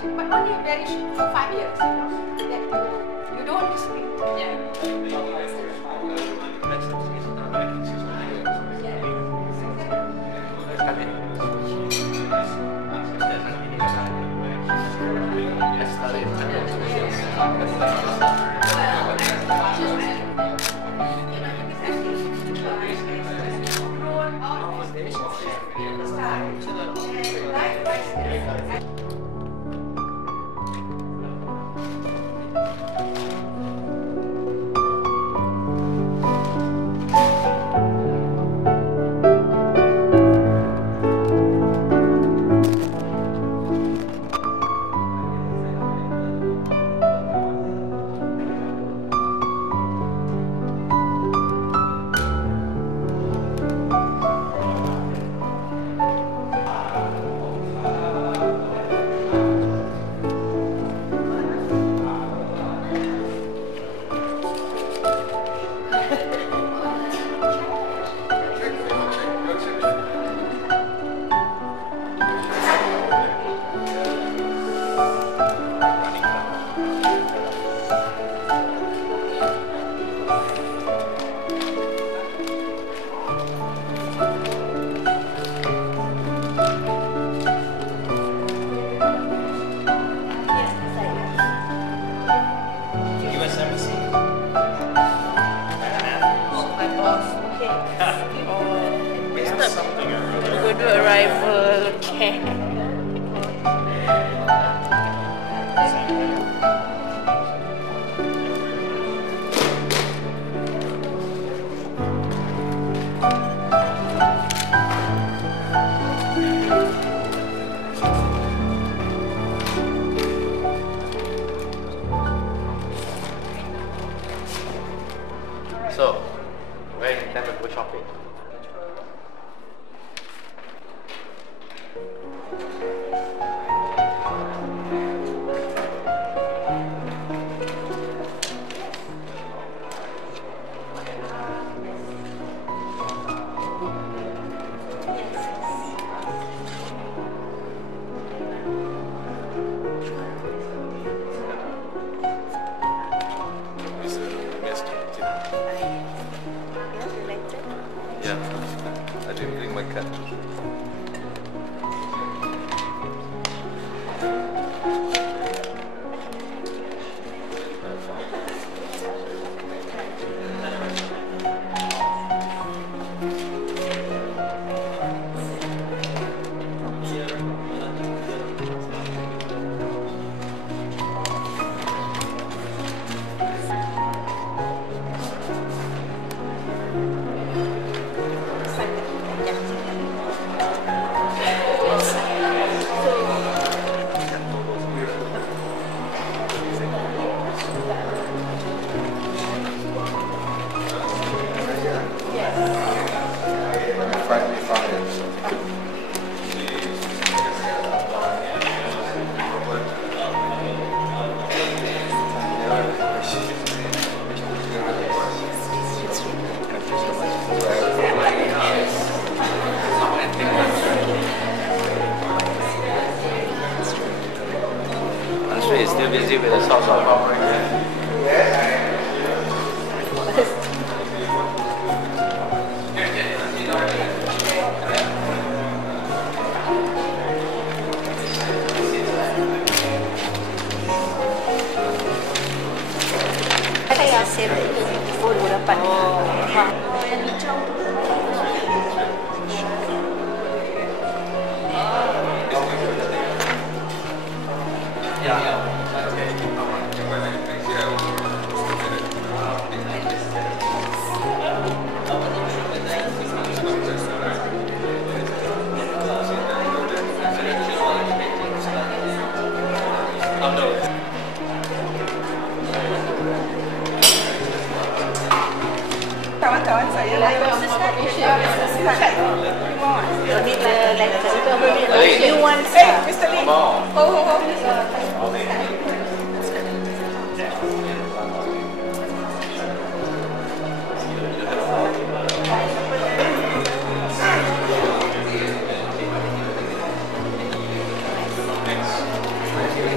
but only very short, for 5 years, that you don't speak. So, where you intend to go shopping? Yeah, I didn't bring my cat. He's still busy with the sauce of offering. Saya save phone dapat. Kawan-kawan saya lah. You want Mr. Lee.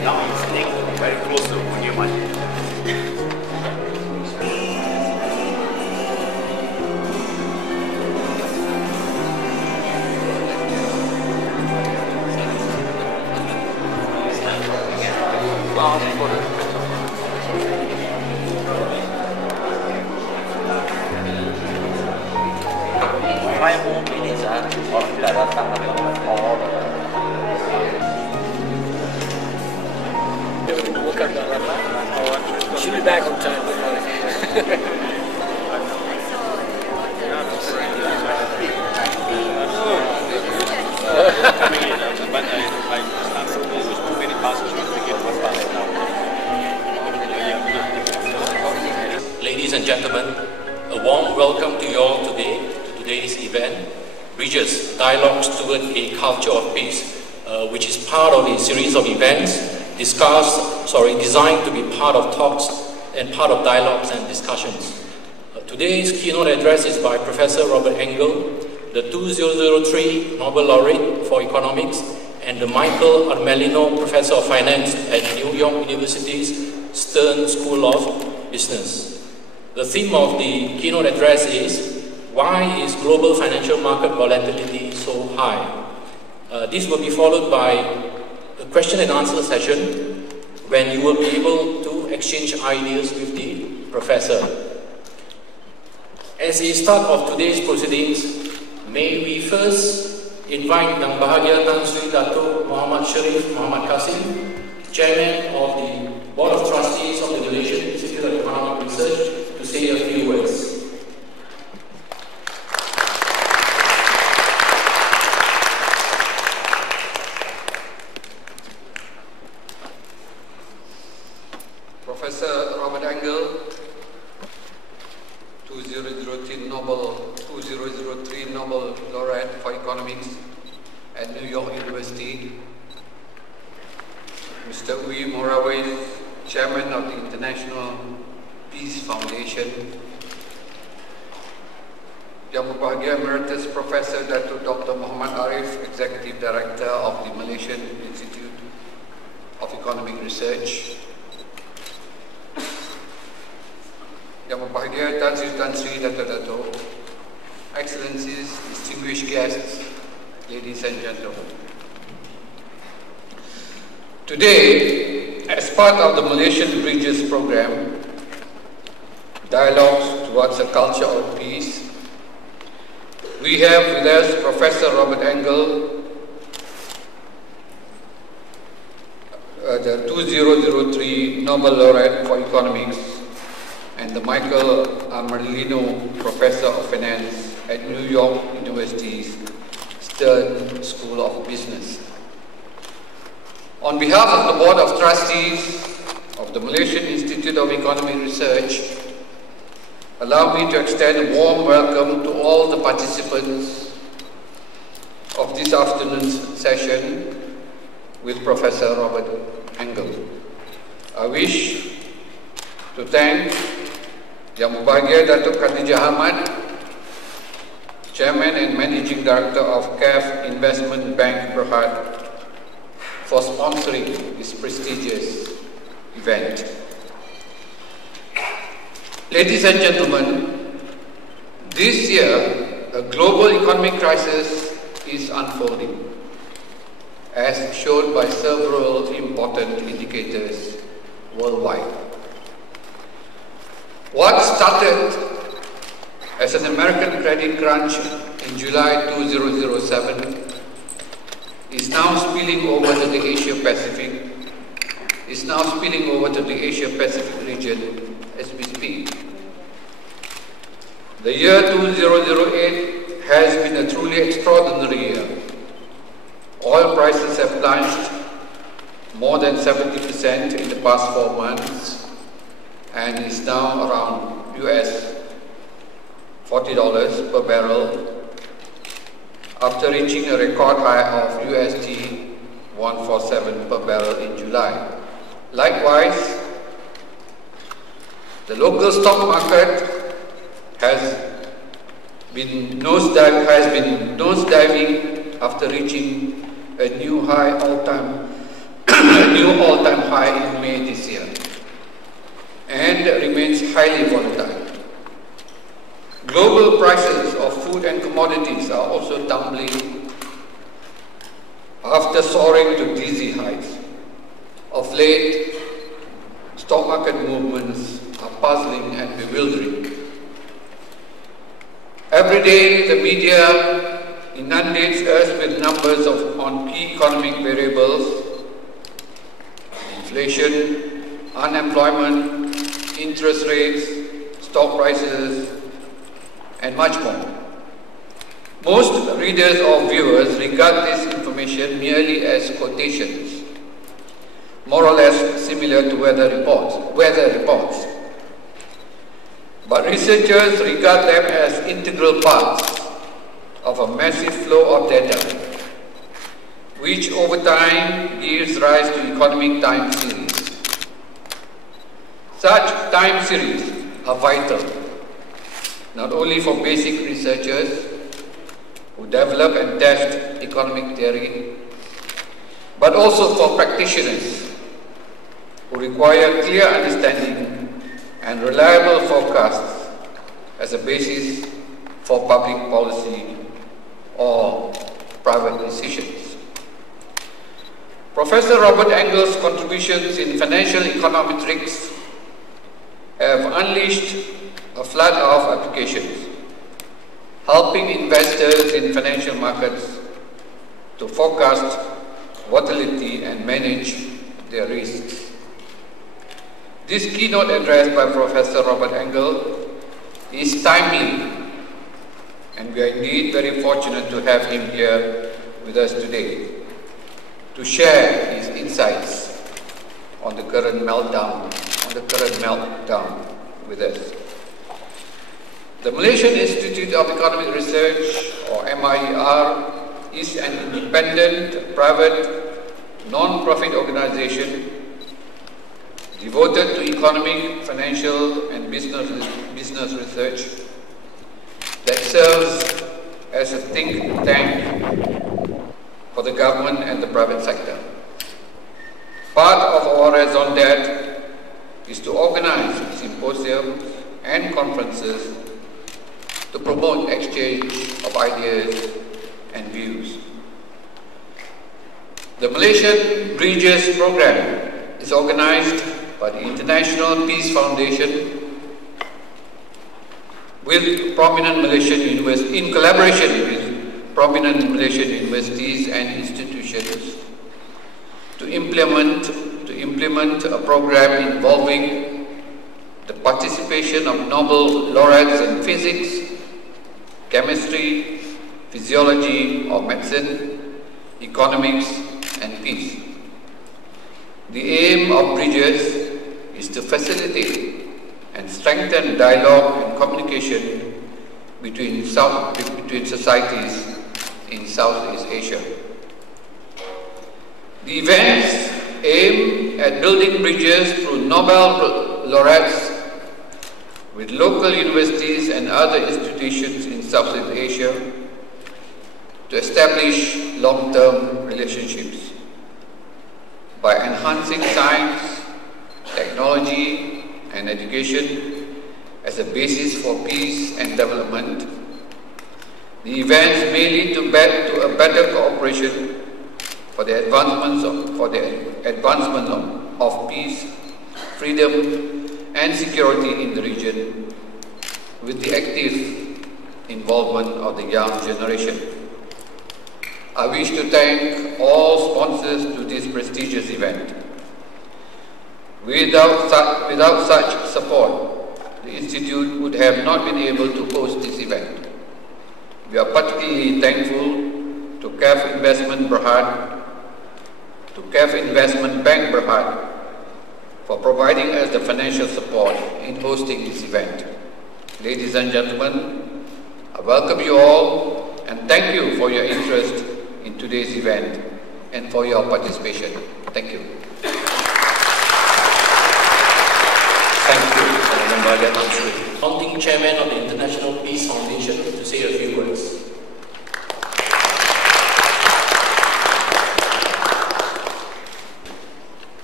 Now it's Engle, very close to Bunyaman. Five more minutes, orang tidak datang She'll be back on time. Ladies and gentlemen, a warm welcome to you all today to today's event, Bridges, Dialogues Toward a Culture of Peace, which is part of a series of events designed to be part of talks and part of dialogues and discussions. Today's keynote address is by Professor Robert Engle, the 2003 Nobel Laureate for Economics and the Michael Armelino Professor of Finance at New York University's Stern School of Business. The theme of the keynote address is, why is global financial market volatility so high? This will be followed by a question and answer session when you will be able to exchange ideas with the professor. As a start of today's proceedings, may we first invite Yang Bahagia Tan Sri Dato' Muhammad Sharif Muhammad Qasim, Chairman of the Board of Trustees of the Malaysian Institute of Economic Research, to say a few words. Professor Robert Engle, 2003 Nobel Laureate for Economics at New York University, Mr. Uwe Morawetz, Chairman of the International Peace Foundation, Yang Berbahagia Emeritus Professor Dato' Dr. Muhammad Arif, Executive Director of the Malaysian Institute of Economic Research, Yang Berbahagia Tan Sri Dato', Excellencies, distinguished guests, ladies and gentlemen. Today, as part of the Malaysian Bridges program, Dialogues Towards a Culture of Peace, we have with us Professor Robert Engle, the 2003 Nobel Laureate for Economics, and the Michael Armelino Professor of Finance at New York University's Stern School of Business. On behalf of the Board of Trustees of the Malaysian Institute of Economic Research, allow me to extend a warm welcome to all the participants of this afternoon's session with Professor Robert Engle. I wish to thank Yang Berbahagia Datuk Khadijah Ahmad, Chairman and Managing Director of CAF Investment Bank Berhad, for sponsoring this prestigious event. Ladies and gentlemen, this year a global economic crisis is unfolding, as shown by several important indicators worldwide. What started as an American credit crunch in July 2007 is now spilling over to the Asia-Pacific, region as we speak. The year 2008 has been a truly extraordinary year. Oil prices have plunged more than 70% in the past 4 months and is now around US $40 per barrel, after reaching a record high of USD 147 per barrel in July. Likewise, the local stock market has been nosediving after reaching a new all-time high in May this year and remains highly volatile. Global prices of food and commodities are also tumbling after soaring to dizzy heights. Of late, stock market movements are puzzling and bewildering. Every day, the media inundates us with numbers on key economic variables: inflation, unemployment, interest rates, stock prices, and much more. Most readers or viewers regard this information merely as quotations, more or less similar to weather reports. But researchers regard them as integral parts of a massive flow of data, which over time gives rise to economic time series. Such time series are vital, not only for basic researchers who develop and test economic theory, but also for practitioners who require clear understanding and reliable forecasts as a basis for public policy or private decisions. Professor Robert Engle's contributions in financial econometrics have unleashed a flood of applications, helping investors in financial markets to forecast volatility and manage their risks. This keynote address by Professor Robert Engle is timely, and we are indeed very fortunate to have him here with us today to share his insights on the current meltdown with us. The Malaysian Institute of Economic Research, or MIER, is an independent, private, non-profit organization devoted to economic, financial, and business research that serves as a think tank for the government and the private sector. Part of our raison d'etre is to organize symposiums and conferences to promote exchange of ideas and views. The Malaysian Bridges program is organized by the International Peace Foundation with prominent Malaysian universities, in collaboration with prominent Malaysian universities and institutions to implement a program involving the participation of Nobel laureates in physics, chemistry, physiology or medicine, economics and peace. The aim of Bridges is to facilitate and strengthen dialogue and communication between societies in Southeast Asia. The events aim at building bridges through Nobel laureates with local universities and other institutions in Southeast Asia to establish long-term relationships. By enhancing science, technology, and education as a basis for peace and development, the events may lead to a better cooperation for the advancement of peace, freedom, and security in the region, with the active involvement of the young generation. I wish to thank all sponsors to this prestigious event. Without such support, the Institute would have not been able to host this event. We are particularly thankful to CAF Investment Bank Berhad for providing us the financial support in hosting this event. Ladies and gentlemen, I welcome you all and thank you for your interest in today's event and for your participation. Thank you. Thank you, Senator Mansuri. Founding Chairman of the International Peace Foundation, to say a few words.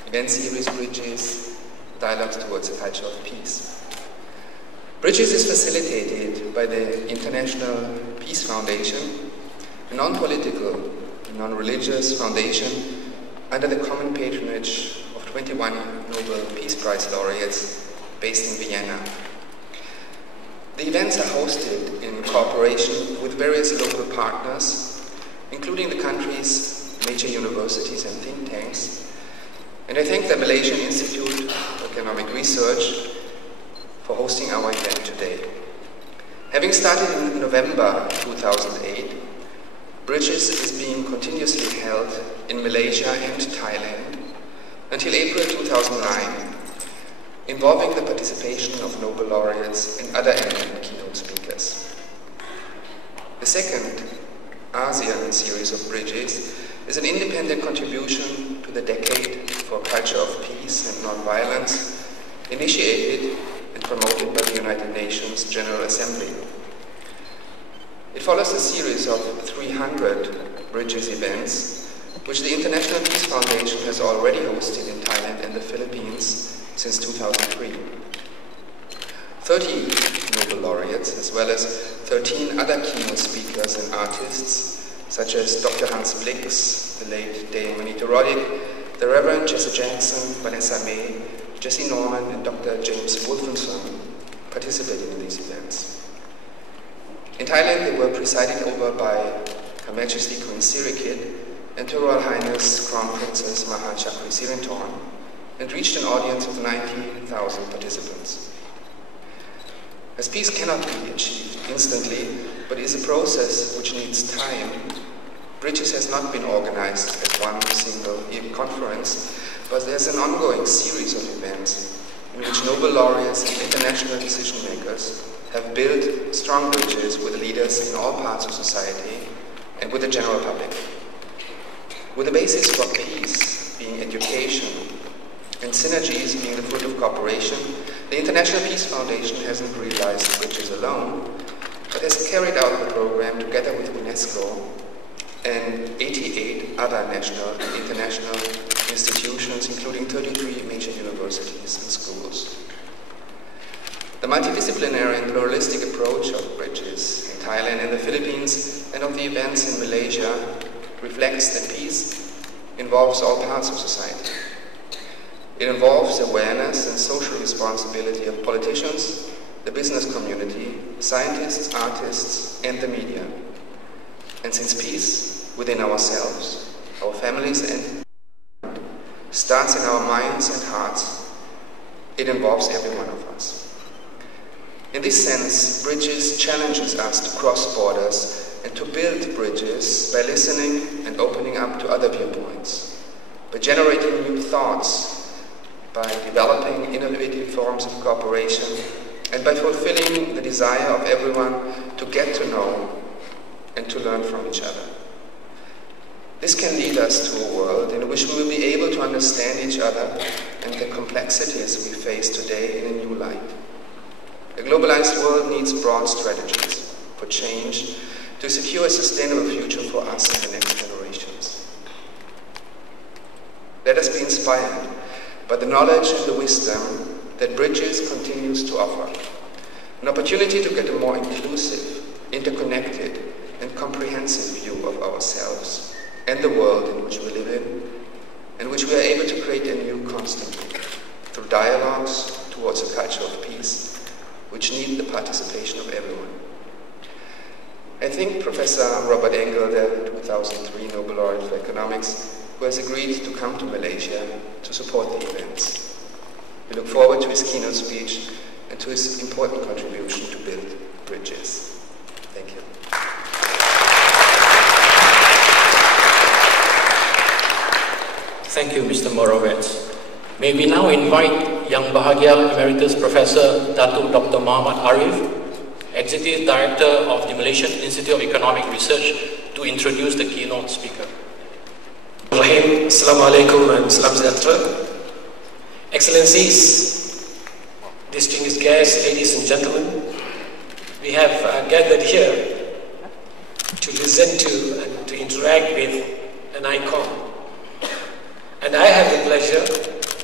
event series Bridges, Dialogues Towards a Culture of Peace. Bridges is facilitated by the International Peace Foundation, a non-political, non-religious foundation under the common patronage of 21 Nobel Peace Prize laureates based in Vienna. The events are hosted in cooperation with various local partners, including the country's major universities and think tanks, and I thank the Malaysian Institute of Economic Research for hosting our event today. Having started in November 2008, Bridges is being continuously held in Malaysia and Thailand until April 2009, involving the participation of Nobel laureates and other eminent keynote speakers. The second ASEAN series of Bridges is an independent contribution to the Decade for Culture of Peace and Nonviolence, initiated and promoted by the United Nations General Assembly. It follows a series of 300 Bridges events, which the International Peace Foundation has already hosted in Thailand and the Philippines since 2003. 30 Nobel laureates, as well as 13 other keynote speakers and artists, such as Dr. Hans Blix, the late Dame Anita Roddick, the Reverend Jesse Jackson, Vanessa May, Jesse Norman, and Dr. James Wolfenson, participated in these events. In Thailand, they were presided over by Her Majesty Queen Sirikit and Her Royal Highness Crown Princess Maha Chakri Sirinthorn, and reached an audience of 90,000 participants. As peace cannot be achieved instantly, but is a process which needs time, Bridges has not been organized as one single conference, but there's an ongoing series of events in which Nobel laureates and international decision makers have built strong bridges with leaders in all parts of society and with the general public. With the basis for peace being education, and synergies being the fruit of cooperation, the International Peace Foundation hasn't realized Bridges alone, but has carried out the program together with UNESCO and 88 other national and international institutions, including 33 major universities and schools. The multidisciplinary and pluralistic approach of Bridges in Thailand and the Philippines and of the events in Malaysia reflects that peace involves all parts of society. It involves awareness and social responsibility of politicians, the business community, scientists, artists, and the media. And since peace within ourselves, our families, and starts in our minds and hearts, it involves every one of us. In this sense, Bridges challenges us to cross borders and to build bridges by listening and opening up to other viewpoints, by generating new thoughts, by developing innovative forms of cooperation, and by fulfilling the desire of everyone to get to know and to learn from each other. This can lead us to a world in which we will be able to understand each other and the complexities we face today in a new light. A globalized world needs broad strategies for change to secure a sustainable future for us and the next generations. Let us be inspired by the knowledge and the wisdom that Bridges continues to offer. An opportunity to get a more inclusive, interconnected, and comprehensive view of ourselves and the world in which we live in, and which we are able to create anew constantly through dialogues towards a culture of peace, which need the participation of everyone. I thank Professor Robert Engle, the 2003 Nobel Laureate for Economics, who has agreed to come to Malaysia to support the events. We look forward to his keynote speech and to his important contribution to build bridges. Thank you. Thank you, Mr. Morawetz. May we now invite Yang Bahagia Emeritus Professor Dato Dr. Muhammad Arif, Executive Director of the Malaysian Institute of Economic Research, to introduce the keynote speaker. Assalamualaikum and salam sejahtera. Excellencies, distinguished guests, ladies and gentlemen, we have gathered here to listen to and to interact with an icon. And I have the pleasure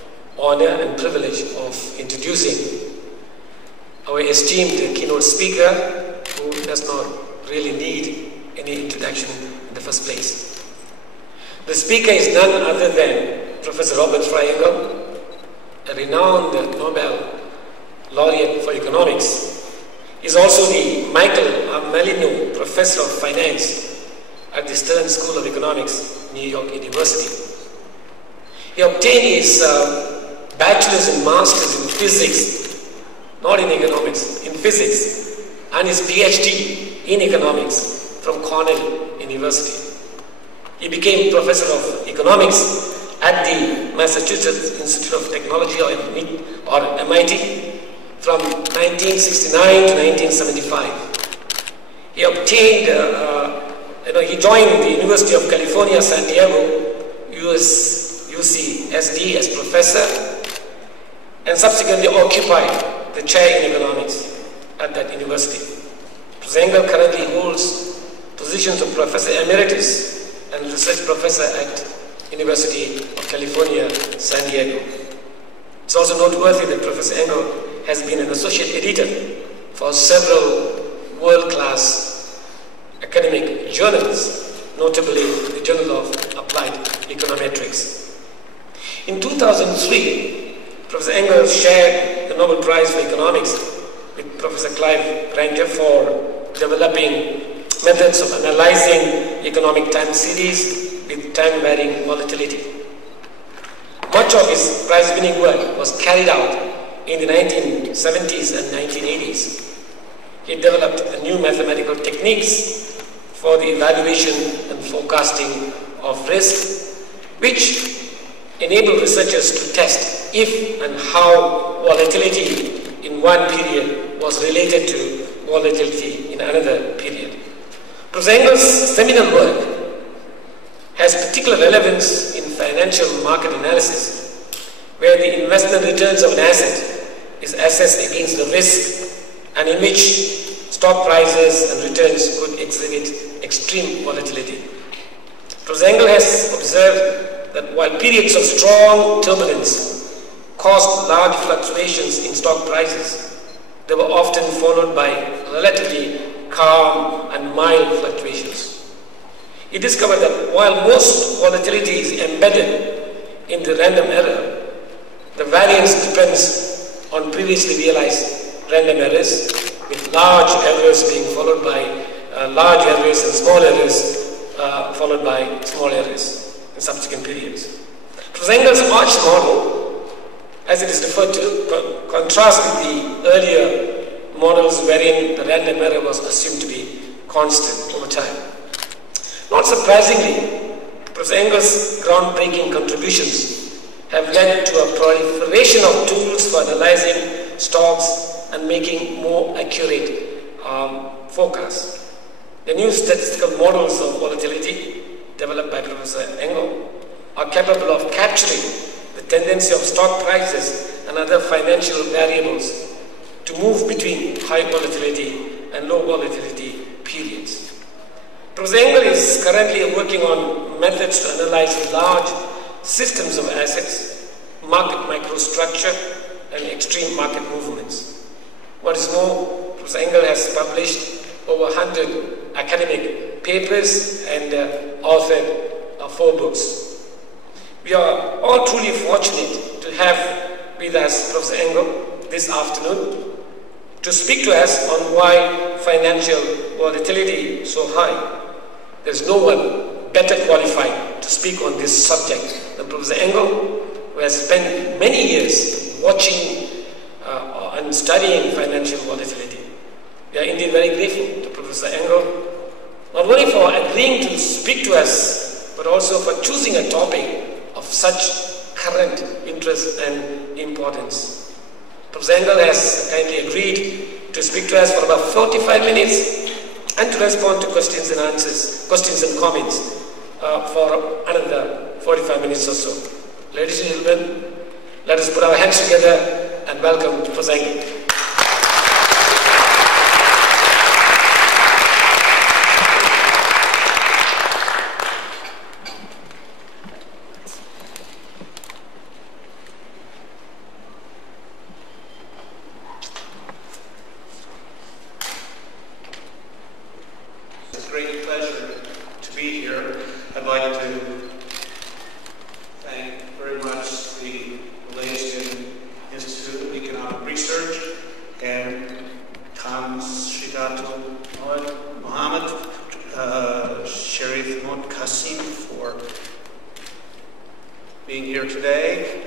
honor and privilege of introducing our esteemed keynote speaker, who does not really need any introduction in the first place. The speaker is none other than Professor Robert Engle, a renowned Nobel laureate for economics. He is also the Michael R. Malino Professor of Finance at the Stern School of Economics, New York University. He obtained his bachelor's and master's in physics, not in economics, in physics, and his PhD in economics from Cornell University. He became Professor of Economics at the Massachusetts Institute of Technology or MIT from 1969 to 1975. He obtained, he joined the University of California, San Diego, UCSD as professor, and subsequently occupied the chair in economics at that university. Professor Engle currently holds positions of Professor Emeritus and Research Professor at University of California, San Diego. It's also noteworthy that Professor Engle has been an associate editor for several world-class academic journals, notably the Journal of Applied Econometrics. In 2003, Professor Engle shared the Nobel Prize for Economics with Professor Clive Granger for developing methods of analyzing economic time series with time-varying volatility. Much of his prize-winning work was carried out in the 1970s and 1980s. He developed new mathematical techniques for the evaluation and forecasting of risk, which enable researchers to test if and how volatility in one period was related to volatility in another period. Professor Engle's seminal work has particular relevance in financial market analysis, where the investment returns of an asset is assessed against the risk and in which stock prices and returns could exhibit extreme volatility. Professor Engle has observed that while periods of strong turbulence caused large fluctuations in stock prices, they were often followed by relatively calm and mild fluctuations. He discovered that while most volatility is embedded in the random error, the variance depends on previously realized random errors, with large errors being followed by large errors and small errors followed by small errors in subsequent periods. Professor Engle's arch model, as it is referred to, contrasts with the earlier models wherein the random error was assumed to be constant over time. Not surprisingly, Professor Engle's groundbreaking contributions have led to a proliferation of tools for analyzing stocks and making more accurate forecasts. The new statistical models of volatility developed by Professor Engle are capable of capturing the tendency of stock prices and other financial variables to move between high volatility and low volatility periods. Professor Engle is currently working on methods to analyze large systems of assets, market microstructure, and extreme market movements. What is more, Professor Engle has published over 100 academic papers and authored 4 books. We are all truly fortunate to have with us Professor Engle this afternoon to speak to us on why financial volatility is so high. There is no one better qualified to speak on this subject than Professor Engle, who has spent many years watching and studying financial volatility. We are indeed very grateful to Professor Engle, not only for agreeing to speak to us, but also for choosing a topic of such current interest and importance. Professor Engle has kindly agreed to speak to us for about 45 minutes and to respond to questions and comments for another 45 minutes or so. Ladies and gentlemen, let us put our hands together and welcome Professor Engle.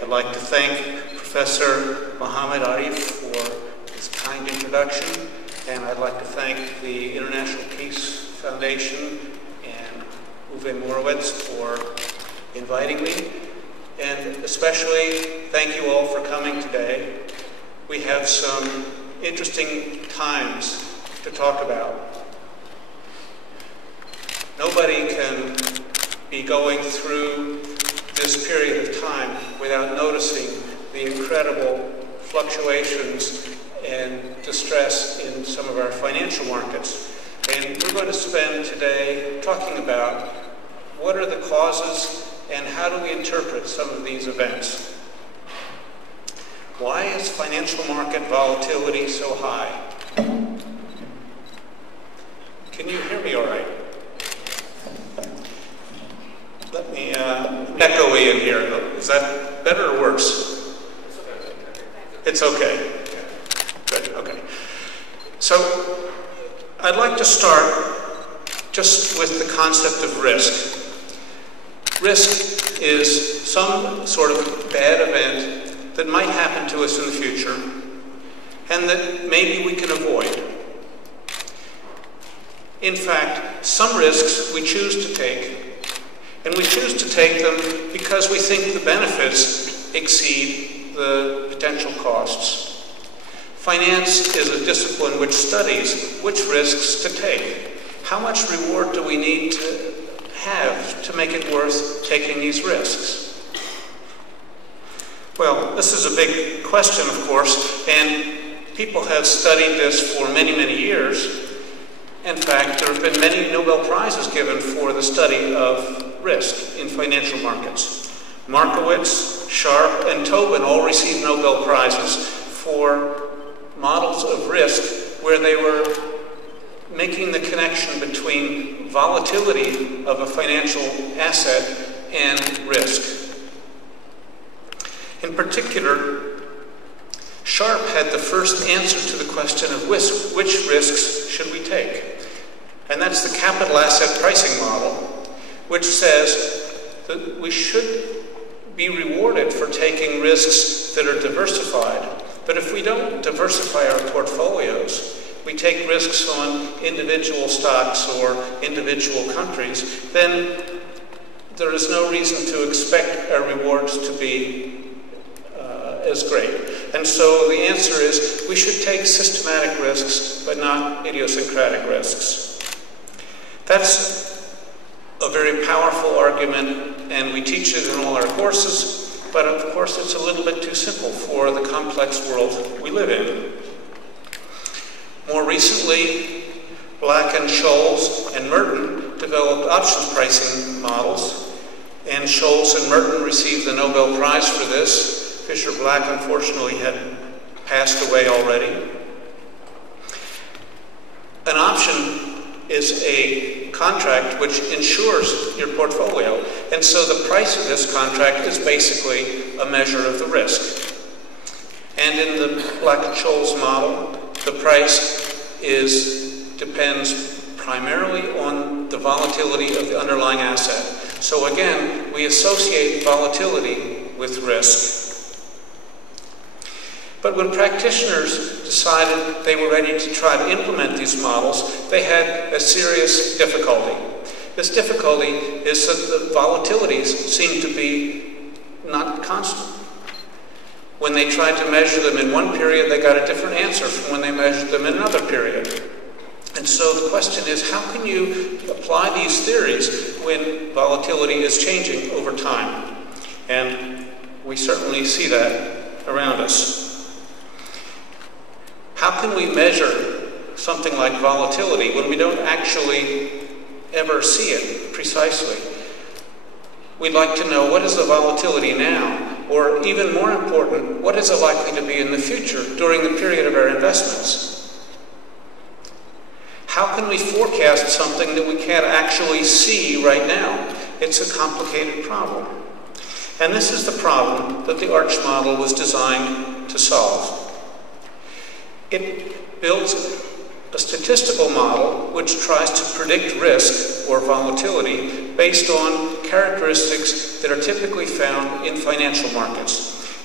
I'd like to thank Professor Mohammed Arif for his kind introduction, and I'd like to thank the International Peace Foundation and Uwe Morawetz for inviting me, and especially thank you all for coming today. We have some interesting times to talk about. Nobody can be going through this period of time without noticing the incredible fluctuations and distress in some of our financial markets. And we're going to spend today talking about what are the causes and how do we interpret some of these events. Why is financial market volatility so high? Can you hear me all right? Let me echo in here. Is that better or worse? It's okay. Good, okay. So I'd like to start just with the concept of risk. Risk is some sort of bad event that might happen to us in the future and that maybe we can avoid. In fact, some risks we choose to take, and we choose to take them because we think the benefits exceed the potential costs. Finance is a discipline which studies which risks to take. How much reward do we need to have to make it worth taking these risks? Well, this is a big question, of course, and people have studied this for many, many years. In fact, there have been many Nobel Prizes given for the study of risk in financial markets. Markowitz, Sharpe, and Tobin all received Nobel Prizes for models of risk where they were making the connection between volatility of a financial asset and risk. In particular, Sharpe had the first answer to the question of which risks should we take. And that's the capital asset pricing model, which says that we should be rewarded for taking risks that are diversified. But if we don't diversify our portfolios, we take risks on individual stocks or individual countries, then there is no reason to expect our rewards to be as great. And so the answer is we should take systematic risks, but not idiosyncratic risks. That's a very powerful argument, and we teach it in all our courses, but of course it's a little bit too simple for the complex world we live in. More recently, Black and Scholes and Merton developed options pricing models, and Scholes and Merton received the Nobel Prize for this. Fisher Black, unfortunately, had passed away already. An option is a contract which insures your portfolio, and so the price of this contract is basically a measure of the risk. And in the Black and Scholes model, the price depends primarily on the volatility of the underlying asset. So again, we associate volatility with risk. But when practitioners decided they were ready to try to implement these models, they had a serious difficulty. This difficulty is that the volatilities seem to be not constant. When they tried to measure them in one period, they got a different answer from when they measured them in another period. And so the question is, how can you apply these theories when volatility is changing over time? And we certainly see that around us. How can we measure something like volatility when we don't actually ever see it precisely? We'd like to know, what is the volatility now? Or even more important, what is it likely to be in the future during the period of our investments? How can we forecast something that we can't actually see right now? It's a complicated problem. And this is the problem that the ARCH model was designed to solve. It builds a statistical model which tries to predict risk or volatility based on characteristics that are typically found in financial markets.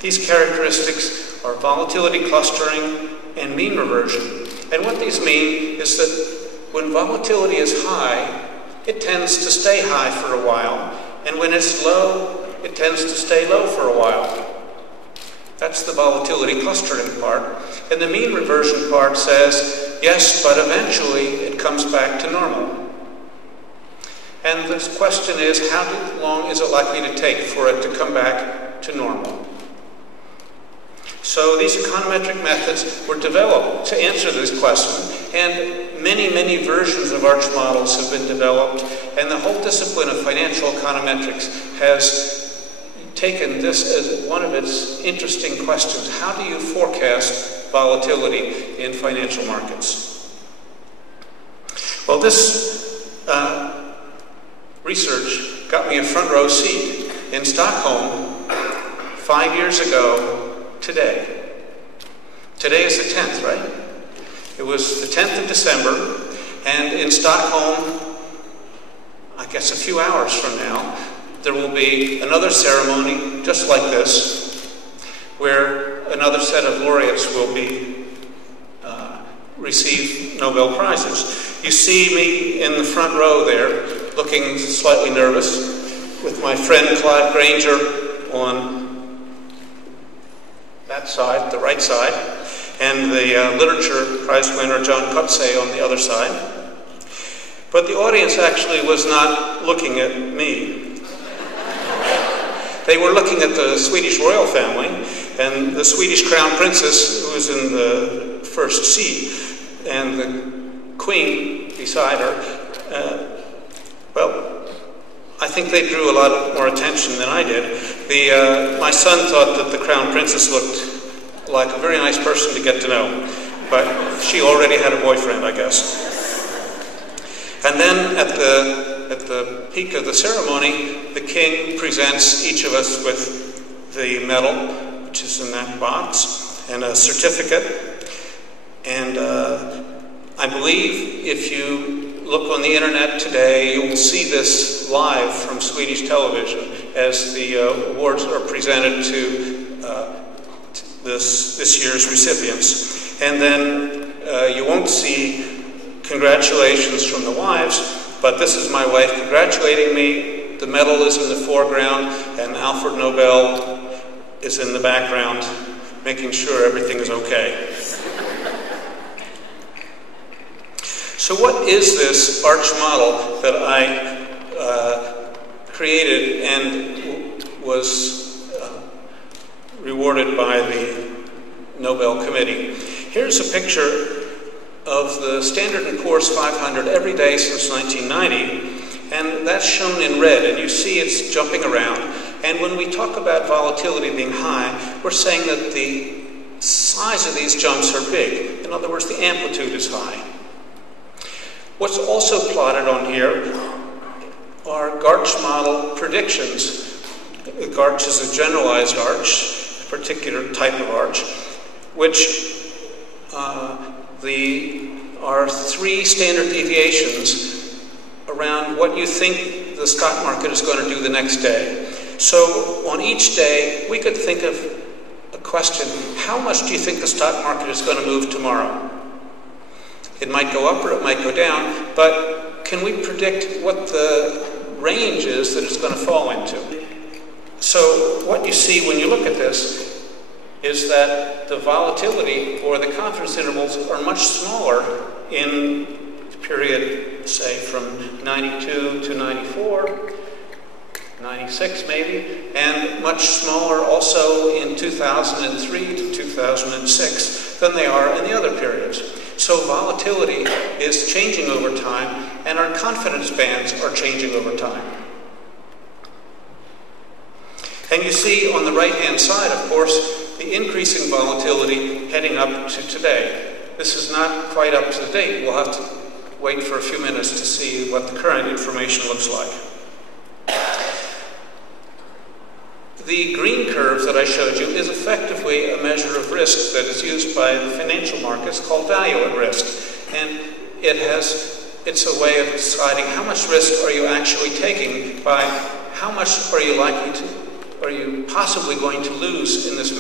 These characteristics are volatility clustering and mean reversion. And what these mean is that when volatility is high, it tends to stay high for a while, and when it's low, it tends to stay low for a while. That's the volatility clustering part. And the mean reversion part says, yes, but eventually it comes back to normal. And the question is, how long is it likely to take for it to come back to normal? So these econometric methods were developed to answer this question, and many, many versions of arch models have been developed, and the whole discipline of financial econometrics has taken this as one of its interesting questions. How do you forecast volatility in financial markets? Well, this research got me a front row seat in Stockholm 5 years ago today. Today is the 10th, right? It was the 10th of December, and in Stockholm, I guess a few hours from now, there will be another ceremony just like this, where another set of laureates will be receive Nobel Prizes. You see me in the front row there, looking slightly nervous, with my friend Clive Granger on that side, the right side, and the literature prize winner John Coetzee on the other side. But the audience actually was not looking at me. They were looking at the Swedish royal family, and the Swedish crown princess, who was in the first seat, and the queen beside her. Well, I think they drew a lot more attention than I did. My son thought that the crown princess looked like a very nice person to get to know, but she already had a boyfriend, I guess. And then at the peak of the ceremony, the king presents each of us with the medal, which is in that box, and a certificate. And I believe if you look on the internet today, you'll see this live from Swedish television as the awards are presented to this year's recipients. And then you won't see congratulations from the wives, but this is my wife congratulating me. The medal is in the foreground, and Alfred Nobel is in the background, making sure everything is okay. So what is this arch model that I created and was rewarded by the Nobel Committee? Here's a picture of the Standard & Poor's 500 every day since 1990, and that's shown in red, and you see it's jumping around. And when we talk about volatility being high, we're saying that the size of these jumps are big. In other words, the amplitude is high. What's also plotted on here are Garch model predictions. Garch is a generalized arch, a particular type of arch, which are 3 standard deviations around what you think the stock market is going to do the next day. So on each day, we could think of a question: how much do you think the stock market is going to move tomorrow? It might go up or it might go down, but can we predict what the range is that it's going to fall into? So what you see when you look at this is that the volatility or the confidence intervals are much smaller in the period, say, from 92 to 94, 96 maybe, and much smaller also in 2003 to 2006 than they are in the other periods. So volatility is changing over time, and our confidence bands are changing over time. And you see on the right-hand side, of course, the increasing volatility heading up to today. This is not quite up to date. We'll have to wait for a few minutes to see what the current information looks like. The green curve that I showed you is effectively a measure of risk that is used by the financial markets called value at risk. And it's a way of deciding how much risk are you actually taking by how much are you possibly going to lose in this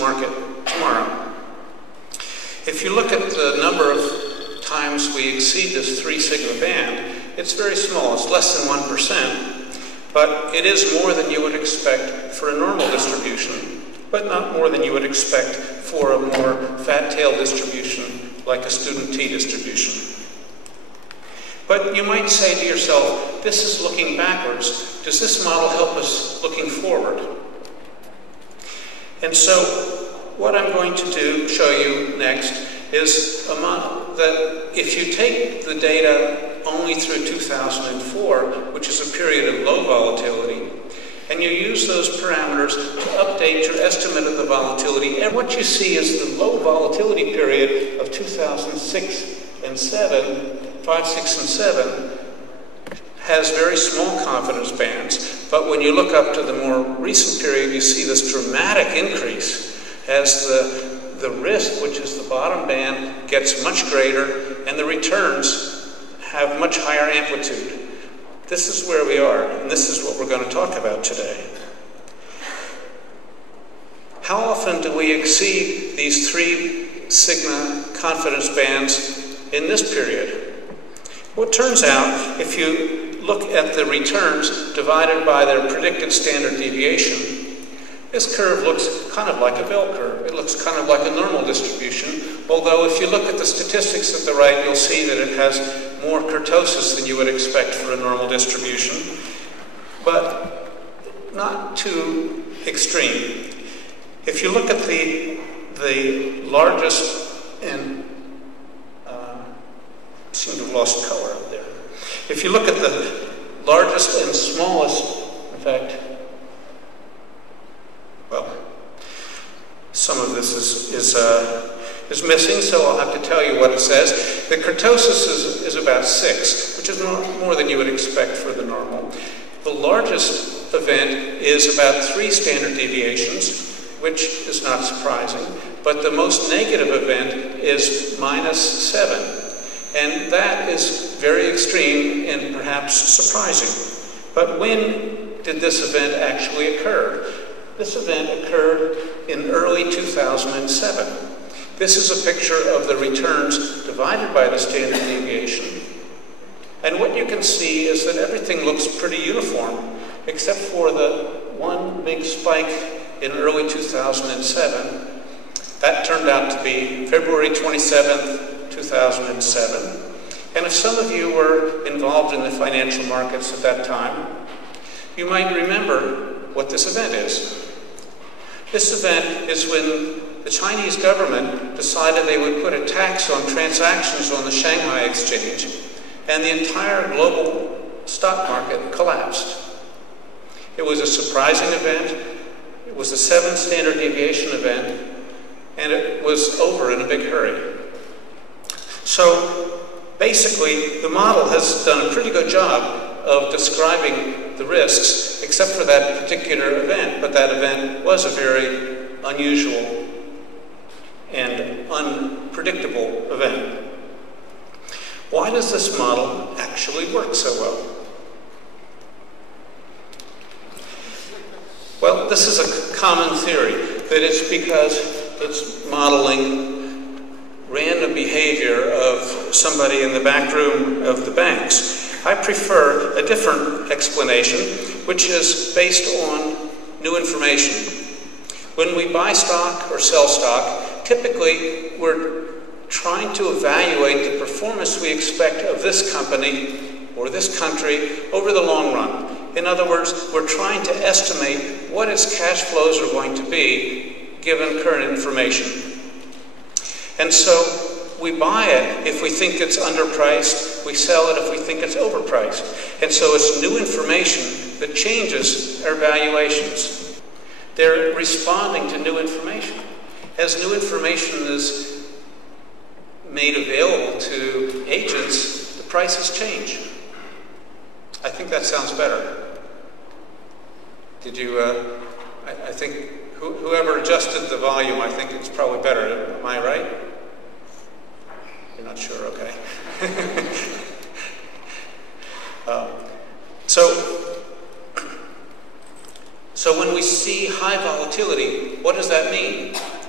market tomorrow. If you look at the number of times we exceed this 3 sigma band, it's very small. It's less than 1%, but it is more than you would expect for a normal distribution, but not more than you would expect for a more fat-tail distribution like a student T distribution. But you might say to yourself, this is looking backwards. Does this model help us looking forward? And so what I'm going to show you next is a model that if you take the data only through 2004, which is a period of low volatility, and you use those parameters to update your estimate of the volatility, and what you see is the low volatility period of 2006 and 7, 5, 6, and 7, has very small confidence bands, but when you look up to the more recent period, you see this dramatic increase as the risk, which is the bottom band, gets much greater, and the returns have much higher amplitude. This is where we are, and this is what we're going to talk about today. How often do we exceed these 3 sigma confidence bands in this period? Well, it turns out, if you look at the returns divided by their predicted standard deviation, this curve looks kind of like a bell curve. It looks kind of like a normal distribution, although if you look at the statistics at the right, you'll see that it has more kurtosis than you would expect for a normal distribution, but not too extreme. If you look at the largest, and seem to have lost color up there. If you look at the largest and smallest, in fact, well, some of this is missing, so I'll have to tell you what it says. The kurtosis is about 6, which is more than you would expect for the normal. The largest event is about 3 standard deviations, which is not surprising, but the most negative event is -7. And that is very extreme and perhaps surprising. But when did this event actually occur? This event occurred in early 2007. This is a picture of the returns divided by the standard deviation. And what you can see is that everything looks pretty uniform, except for the one big spike in early 2007. That turned out to be February 27th, 2007. And if some of you were involved in the financial markets at that time, you might remember what this event is. This event is when the Chinese government decided they would put a tax on transactions on the Shanghai exchange, and the entire global stock market collapsed. It was a surprising event. It was a 7 standard deviation event, and it was over in a big hurry. So basically, the model has done a pretty good job of describing the risks, except for that particular event, but that event was a very unusual and unpredictable event. Why does this model actually work so well? Well, this is a common theory, that it's because it's modeling random behavior of somebody in the back room of the banks. I prefer a different explanation, which is based on new information. When we buy stock or sell stock, typically we're trying to evaluate the performance we expect of this company or this country over the long run. In other words, we're trying to estimate what its cash flows are going to be given current information. And so we buy it if we think it's underpriced, we sell it if we think it's overpriced. And so it's new information that changes our valuations. They're responding to new information. As new information is made available to agents, the prices change. I think that sounds better. Did you, I think whoever adjusted the volume, I think it's probably better. Am I right? You're not sure, okay. So when we see high volatility, what does that mean?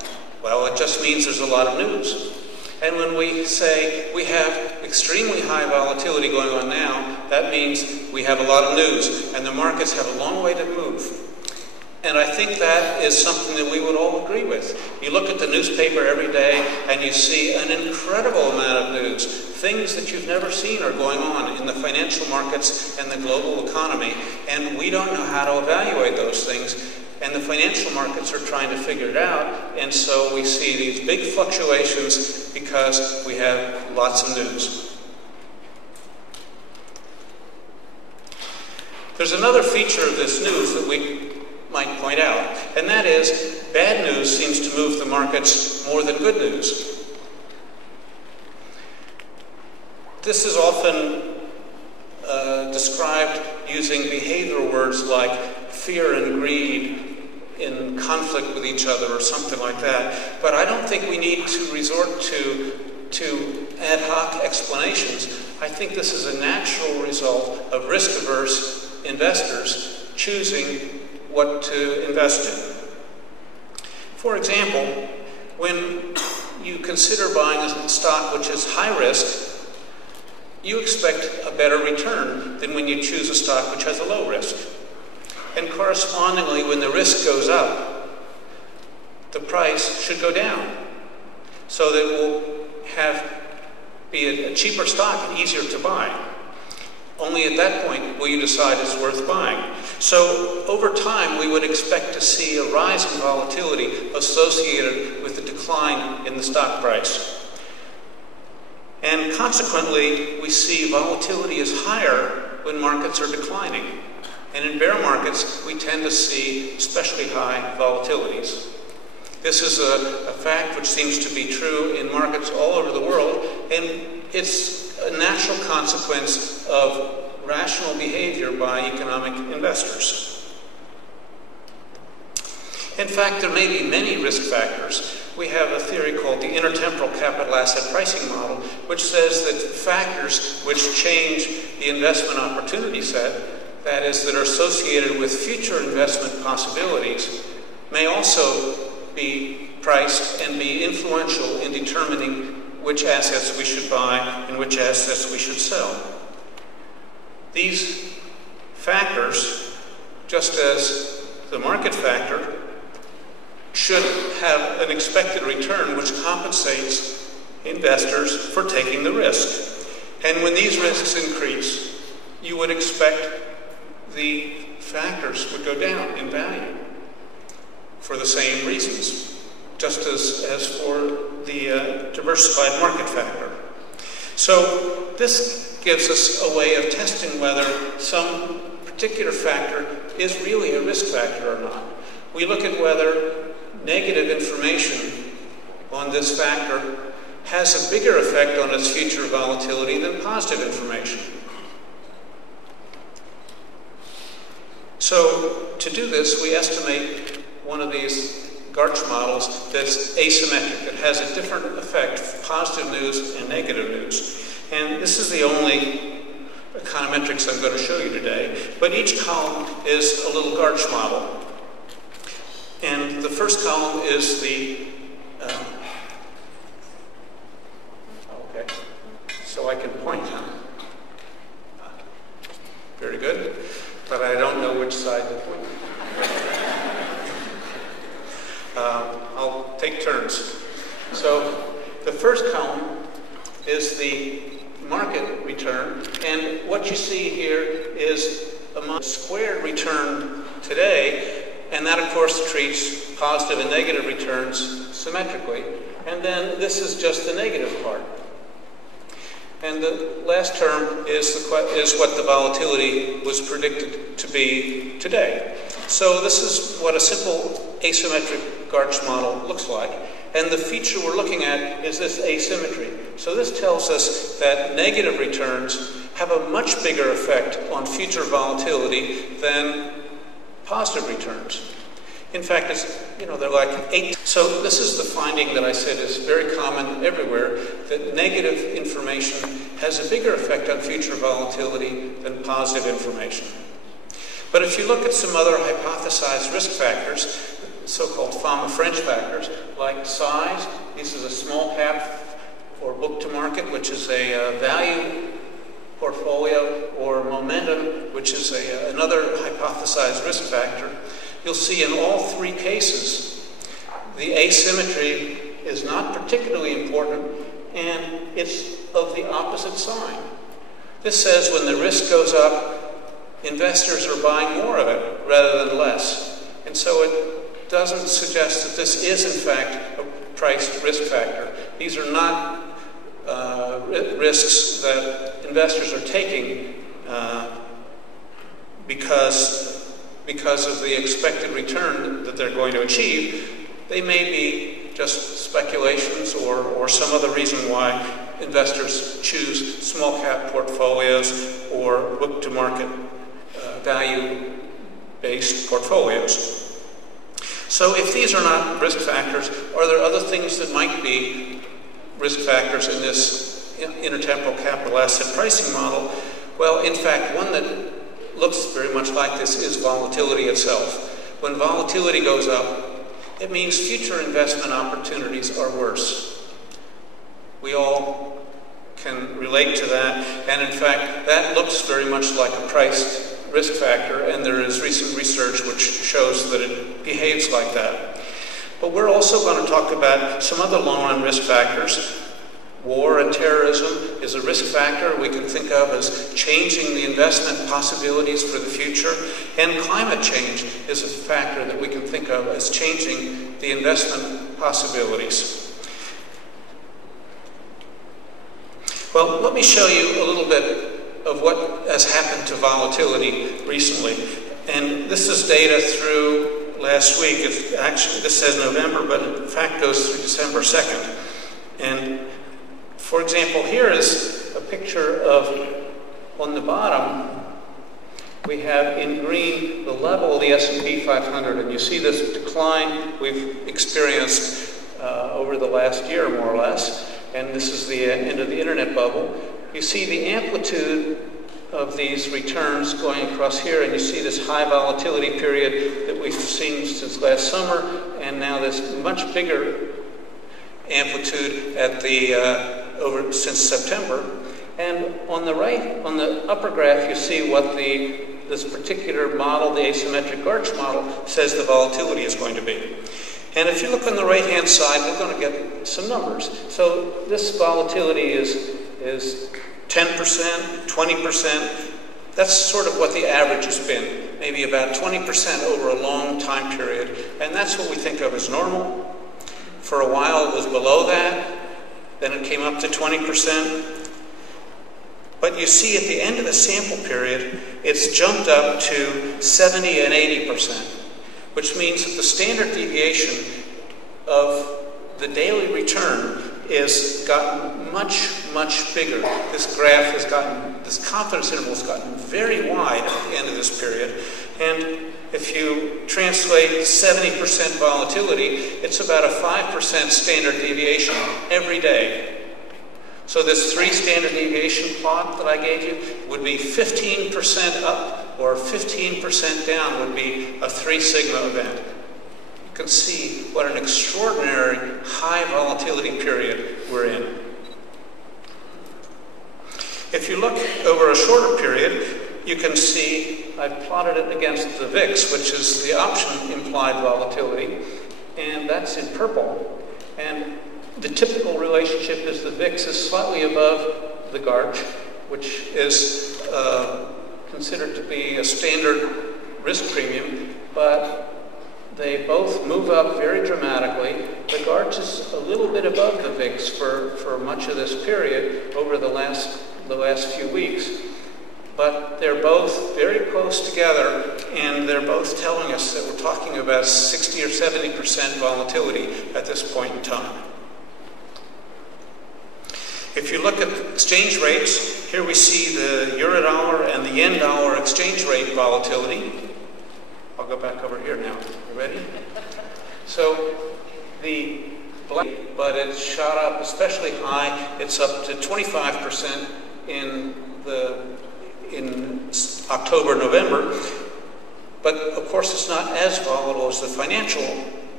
means there's a lot of news. And when we say we have extremely high volatility going on now, that means we have a lot of news, and the markets have a long way to move. And I think that is something that we would all agree with. You look at the newspaper every day and you see an incredible amount of news. Things that you've never seen are going on in the financial markets and the global economy, and we don't know how to evaluate those things. And the financial markets are trying to figure it out, and so we see these big fluctuations because we have lots of news. There's another feature of this news that we might point out, and that is bad news seems to move the markets more than good news. This is often described using behavioral words like fear and greed in conflict with each other or something like that. But I don't think we need to resort to ad hoc explanations. I think this is a natural result of risk-averse investors choosing what to invest in. For example, when you consider buying a stock which is high risk, you expect a better return than when you choose a stock which has a low risk. And correspondingly, when the risk goes up, the price should go down, so that it will be a cheaper stock and easier to buy. Only at that point will you decide it's worth buying. So over time, we would expect to see a rise in volatility associated with the decline in the stock price. And consequently, we see volatility is higher when markets are declining. And in bear markets, we tend to see especially high volatilities. This is a fact which seems to be true in markets all over the world, and it's a natural consequence of rational behavior by economic investors. In fact, there may be many risk factors. We have a theory called the intertemporal capital asset pricing model, which says that factors which change the investment opportunity set, that is, that are associated with future investment possibilities, may also be priced and be influential in determining which assets we should buy and which assets we should sell. These factors, just as the market factor, should have an expected return which compensates investors for taking the risk. And when these risks increase, you would expect the factors would go down in value for the same reasons, just as for the diversified market factor. So this gives us a way of testing whether some particular factor is really a risk factor or not. We look at whether negative information on this factor has a bigger effect on its future volatility than positive information. So to do this, we estimate one of these Garch models that's asymmetric. It has a different effect for positive news and negative news. And this is the only econometrics I'm going to show you today. But each column is a little Garch model. And the first column is the, okay, so I can point on it. Very good, but I don't know which side to point. I'll take turns. So the first column is the market return, and what you see here is a squared return today. And that, of course, treats positive and negative returns symmetrically. And then this is just the negative part. And the last term is what the volatility was predicted to be today. So this is what a simple asymmetric Garch model looks like. And the feature we're looking at is this asymmetry. So this tells us that negative returns have a much bigger effect on future volatility than positive returns. In fact, they're like 8. So this is the finding that I said is very common everywhere, that negative information has a bigger effect on future volatility than positive information. But if you look at some other hypothesized risk factors, so-called FAMA French factors, like size. This is a small cap or book to market, which is a value portfolio, or momentum, which is another hypothesized risk factor. You'll see in all three cases, the asymmetry is not particularly important, and it's of the opposite sign. This says when the risk goes up, investors are buying more of it rather than less. And so it doesn't suggest that this is, in fact, a priced risk factor. These are not risks that investors are taking because of the expected return that they're going to achieve. They may be just speculations or some other reason why investors choose small cap portfolios or book to market value-based portfolios. So if these are not risk factors, are there other things that might be risk factors in this intertemporal capital asset pricing model? Well, in fact, one that looks very much like this is volatility itself. When volatility goes up, it means future investment opportunities are worse. We all can relate to that, and in fact, that looks very much like a priced risk factor, and there is recent research which shows that it behaves like that. But we're also going to talk about some other long-run risk factors. War and terrorism is a risk factor we can think of as changing the investment possibilities for the future, and climate change is a factor that we can think of as changing the investment possibilities. Well, let me show you a little bit of what has happened to volatility recently. And this is data through last week. Actually, this says November, but in fact goes through December 2nd. And for example, here is a picture of, on the bottom, we have in green the level of the S&P 500, and you see this decline we've experienced over the last year, more or less, and this is the end of the internet bubble. You see the amplitude of these returns going across here, and you see this high volatility period that we've seen since last summer, and now this much bigger amplitude at the since September. And on the right, on the upper graph, you see what this particular model, the asymmetric arch model, says the volatility is going to be. And if you look on the right-hand side, we're going to get some numbers. So this volatility is 10%, 20%. That's sort of what the average has been, maybe about 20% over a long time period. And that's what we think of as normal. For a while, it was below that. Then it came up to 20%. But you see at the end of the sample period, it's jumped up to 70 and 80%, which means that the standard deviation of the daily return is gotten much, much bigger. This graph has gotten, this confidence interval has gotten very wide at the end of this period. And if you translate 70% volatility, it's about a 5% standard deviation every day. So this 3 standard deviation plot that I gave you would be 15% up or 15% down would be a 3 sigma event. You can see what an extraordinary high volatility period we're in. If you look over a shorter period, you can see I've plotted it against the VIX, which is the option implied volatility, and that's in purple. And the typical relationship is the VIX is slightly above the GARCH, which is considered to be a standard risk premium, but they both move up very dramatically. The GARCH is a little bit above the VIX for much of this period over the last few weeks. But they're both very close together, and they're both telling us that we're talking about 60 or 70% volatility at this point in time. If you look at exchange rates, here we see the euro-dollar and the yen-dollar exchange rate volatility. I'll go back over here now. You ready? So the black, but it shot up especially high. It's up to 25% in October, November. But of course, it's not as volatile as the financial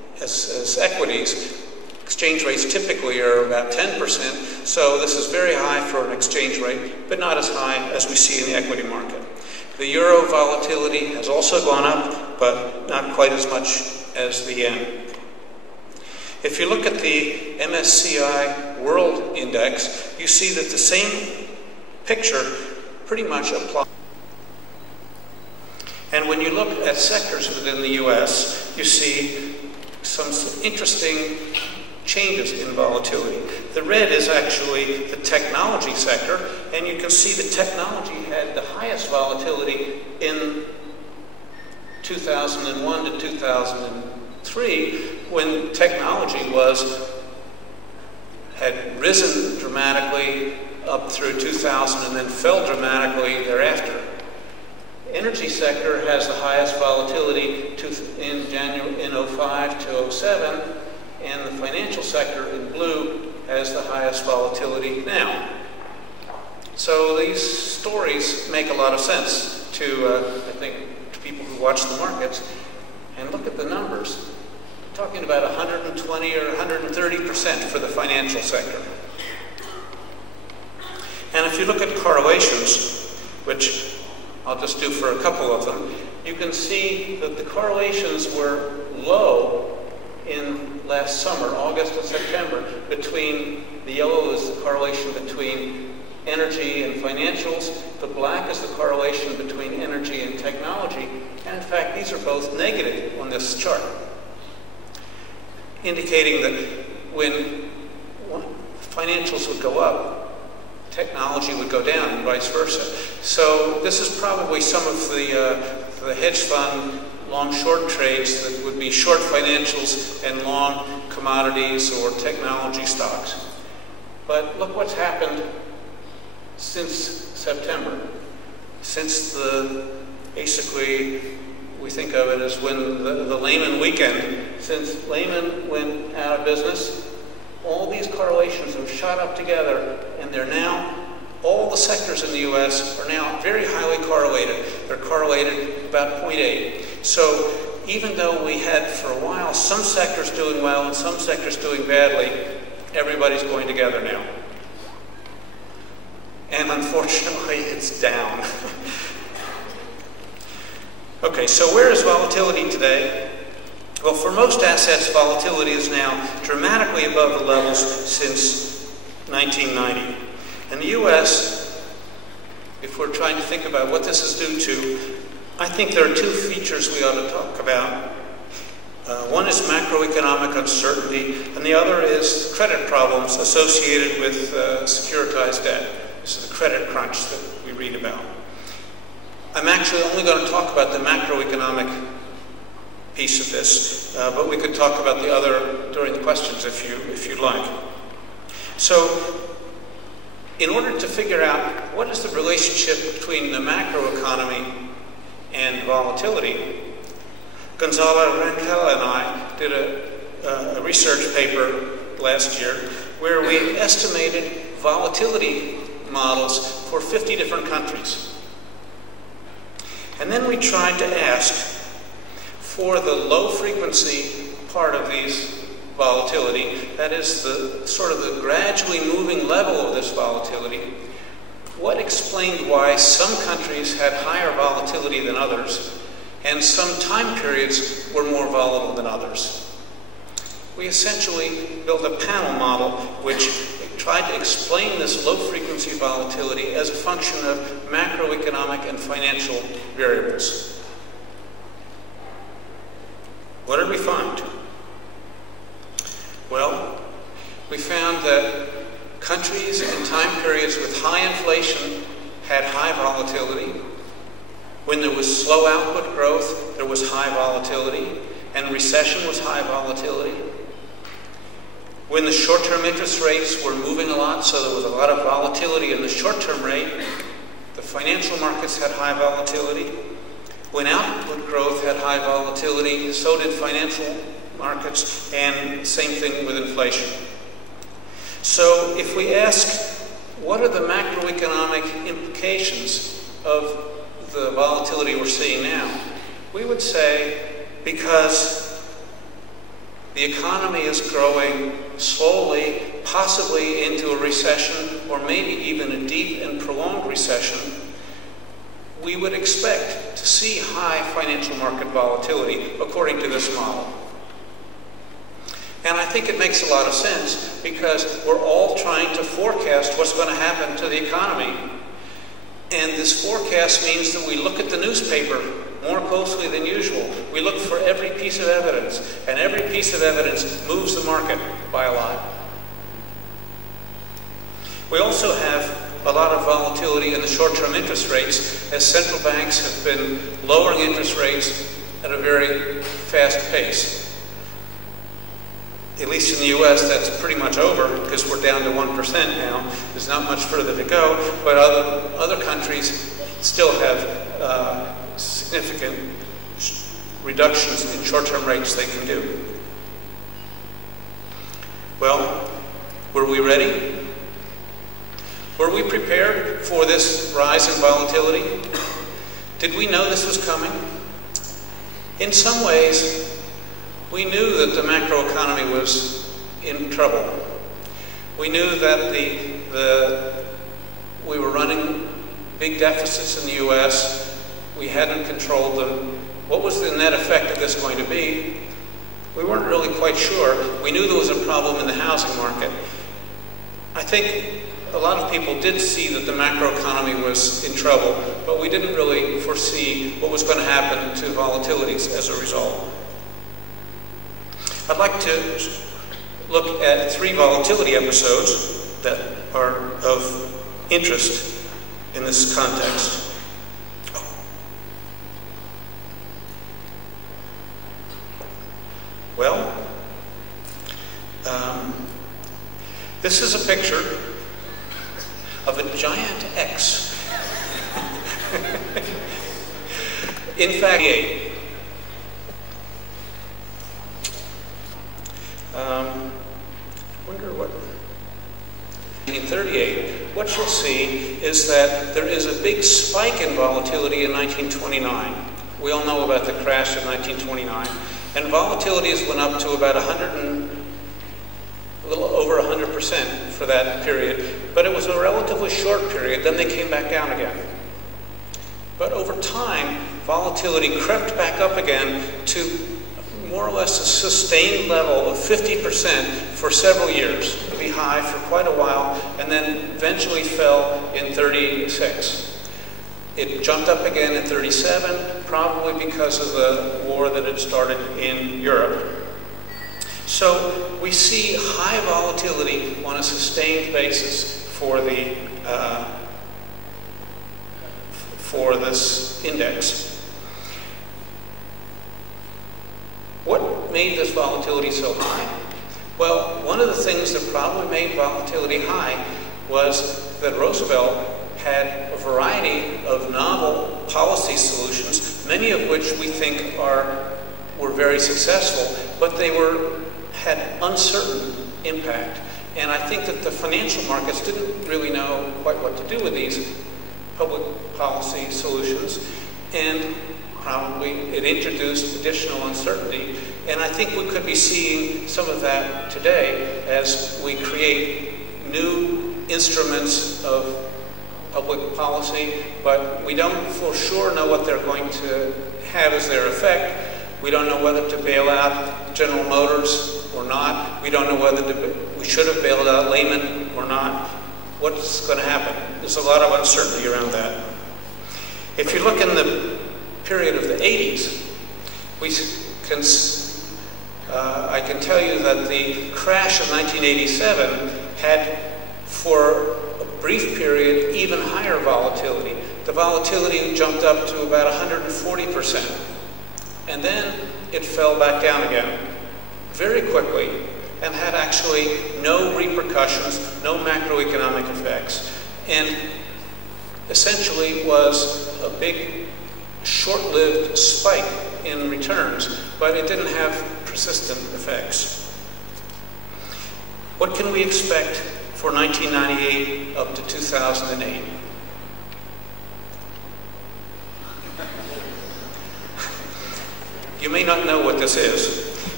as equities, exchange rates typically are about 10%, so this is very high for an exchange rate, but not as high as we see in the equity market. The euro volatility has also gone up, but not quite as much as the yen. If you look at the MSCI World Index, you see that the same picture pretty much applies. And when you look at sectors within the US, you see some interesting changes in volatility. The red is actually the technology sector, and you can see that technology had the highest volatility in 2001 to 2003, when technology had risen dramatically up through 2000 and then fell dramatically thereafter. Energy sector has the highest volatility in 05 to 07, and the financial sector in blue has the highest volatility now. So these stories make a lot of sense to, I think, to people who watch the markets. And look at the numbers. We're talking about 120 or 130% for the financial sector. And if you look at correlations, which I'll just do for a couple of them, you can see that the correlations were low in last summer, August and September, between, the yellow is the correlation between energy and financials, the black is the correlation between energy and technology, and in fact these are both negative on this chart, indicating that when financials would go up, technology would go down and vice versa. So this is probably some of the hedge fund long-short trades that would be short financials and long commodities or technology stocks. But look what's happened since September. Since basically, we think of it as when the Lehman weekend, since Lehman went out of business, all these correlations have shot up together, and they're now, all the sectors in the US are now very highly correlated. They're correlated about 0.8. So even though we had for a while some sectors doing well and some sectors doing badly, everybody's going together now. And unfortunately, it's down. Okay, so where is volatility today? Well, for most assets, volatility is now dramatically above the levels since 1990. In the US, if we're trying to think about what this is due to, I think there are two features we ought to talk about. One is macroeconomic uncertainty, and the other is credit problems associated with securitized debt. This is the credit crunch that we read about. I'm actually only going to talk about the macroeconomic piece of this, but we could talk about the other during the questions if you'd like. So, in order to figure out what is the relationship between the macroeconomy and volatility, Gonzalo Rangel and I did a research paper last year where we estimated volatility models for 50 different countries. And then we tried to ask for the low frequency part of these volatility, that is the sort of the gradually moving level of this volatility, what explained why some countries had higher volatility than others and some time periods were more volatile than others. We essentially built a panel model which tried to explain this low frequency volatility as a function of macroeconomic and financial variables. What did we find? Well, we found that countries and time periods with high inflation had high volatility. When there was slow output growth, there was high volatility, and recession was high volatility. When the short-term interest rates were moving a lot, so there was a lot of volatility in the short-term rate, the financial markets had high volatility. When output growth had high volatility, so did financial markets, and same thing with inflation. So if we ask, what are the macroeconomic implications of the volatility we're seeing now? We would say, because the economy is growing slowly, possibly into a recession, or maybe even a deep and prolonged recession, we would expect to see high financial market volatility according to this model. And I think it makes a lot of sense because we're all trying to forecast what's going to happen to the economy. And this forecast means that we look at the newspaper more closely than usual. We look for every piece of evidence, and every piece of evidence moves the market by a lot. We also have a lot of volatility in the short-term interest rates as central banks have been lowering interest rates at a very fast pace. At least in the US, that's pretty much over because we're down to 1% now. There's not much further to go, but other countries still have significant reductions in short-term rates they can do. Well, were we ready? Were we prepared for this rise in volatility? Did we know this was coming? In some ways, we knew that the macroeconomy was in trouble. We knew that we were running big deficits in the US. We hadn't controlled them. What was the net effect of this going to be? We weren't really quite sure. We knew there was a problem in the housing market. I think a lot of people did see that the macroeconomy was in trouble, but we didn't really foresee what was going to happen to volatilities as a result. I'd like to look at 3 volatility episodes that are of interest in this context. Well, this is a picture of a giant X. In fact, wonder what. In 1938, what you'll see is that there is a big spike in volatility in 1929. We all know about the crash of 1929, and volatilities went up to about a little over 100% for that period, but it was a relatively short period. Then they came back down again. But over time, volatility crept back up again to more or less a sustained level of 50% for several years. It would be high for quite a while, and then eventually fell in 36. It jumped up again in 37, probably because of the war that had started in Europe. So we see high volatility on a sustained basis for this index. What made this volatility so high? Well, one of the things that probably made volatility high was that Roosevelt had a variety of novel policy solutions, many of which we think were very successful, but they had uncertain impact. And I think that the financial markets didn't really know quite what to do with these public policy solutions, and probably it introduced additional uncertainty. And I think we could be seeing some of that today as we create new instruments of public policy, but we don't for sure know what they're going to have as their effect. We don't know whether to bail out General Motors or not. We don't know whether we should have bailed out Lehman or not. What's going to happen? There's a lot of uncertainty around that. If you look in the period of the 80s, I can tell you that the crash of 1987 had, for a brief period, even higher volatility. The volatility jumped up to about 140%. And then it fell back down again very quickly and had actually no repercussions, no macroeconomic effects, and essentially was a big short-lived spike in returns, but it didn't have persistent effects. What can we expect for 1998 up to 2008? You may not know what this is,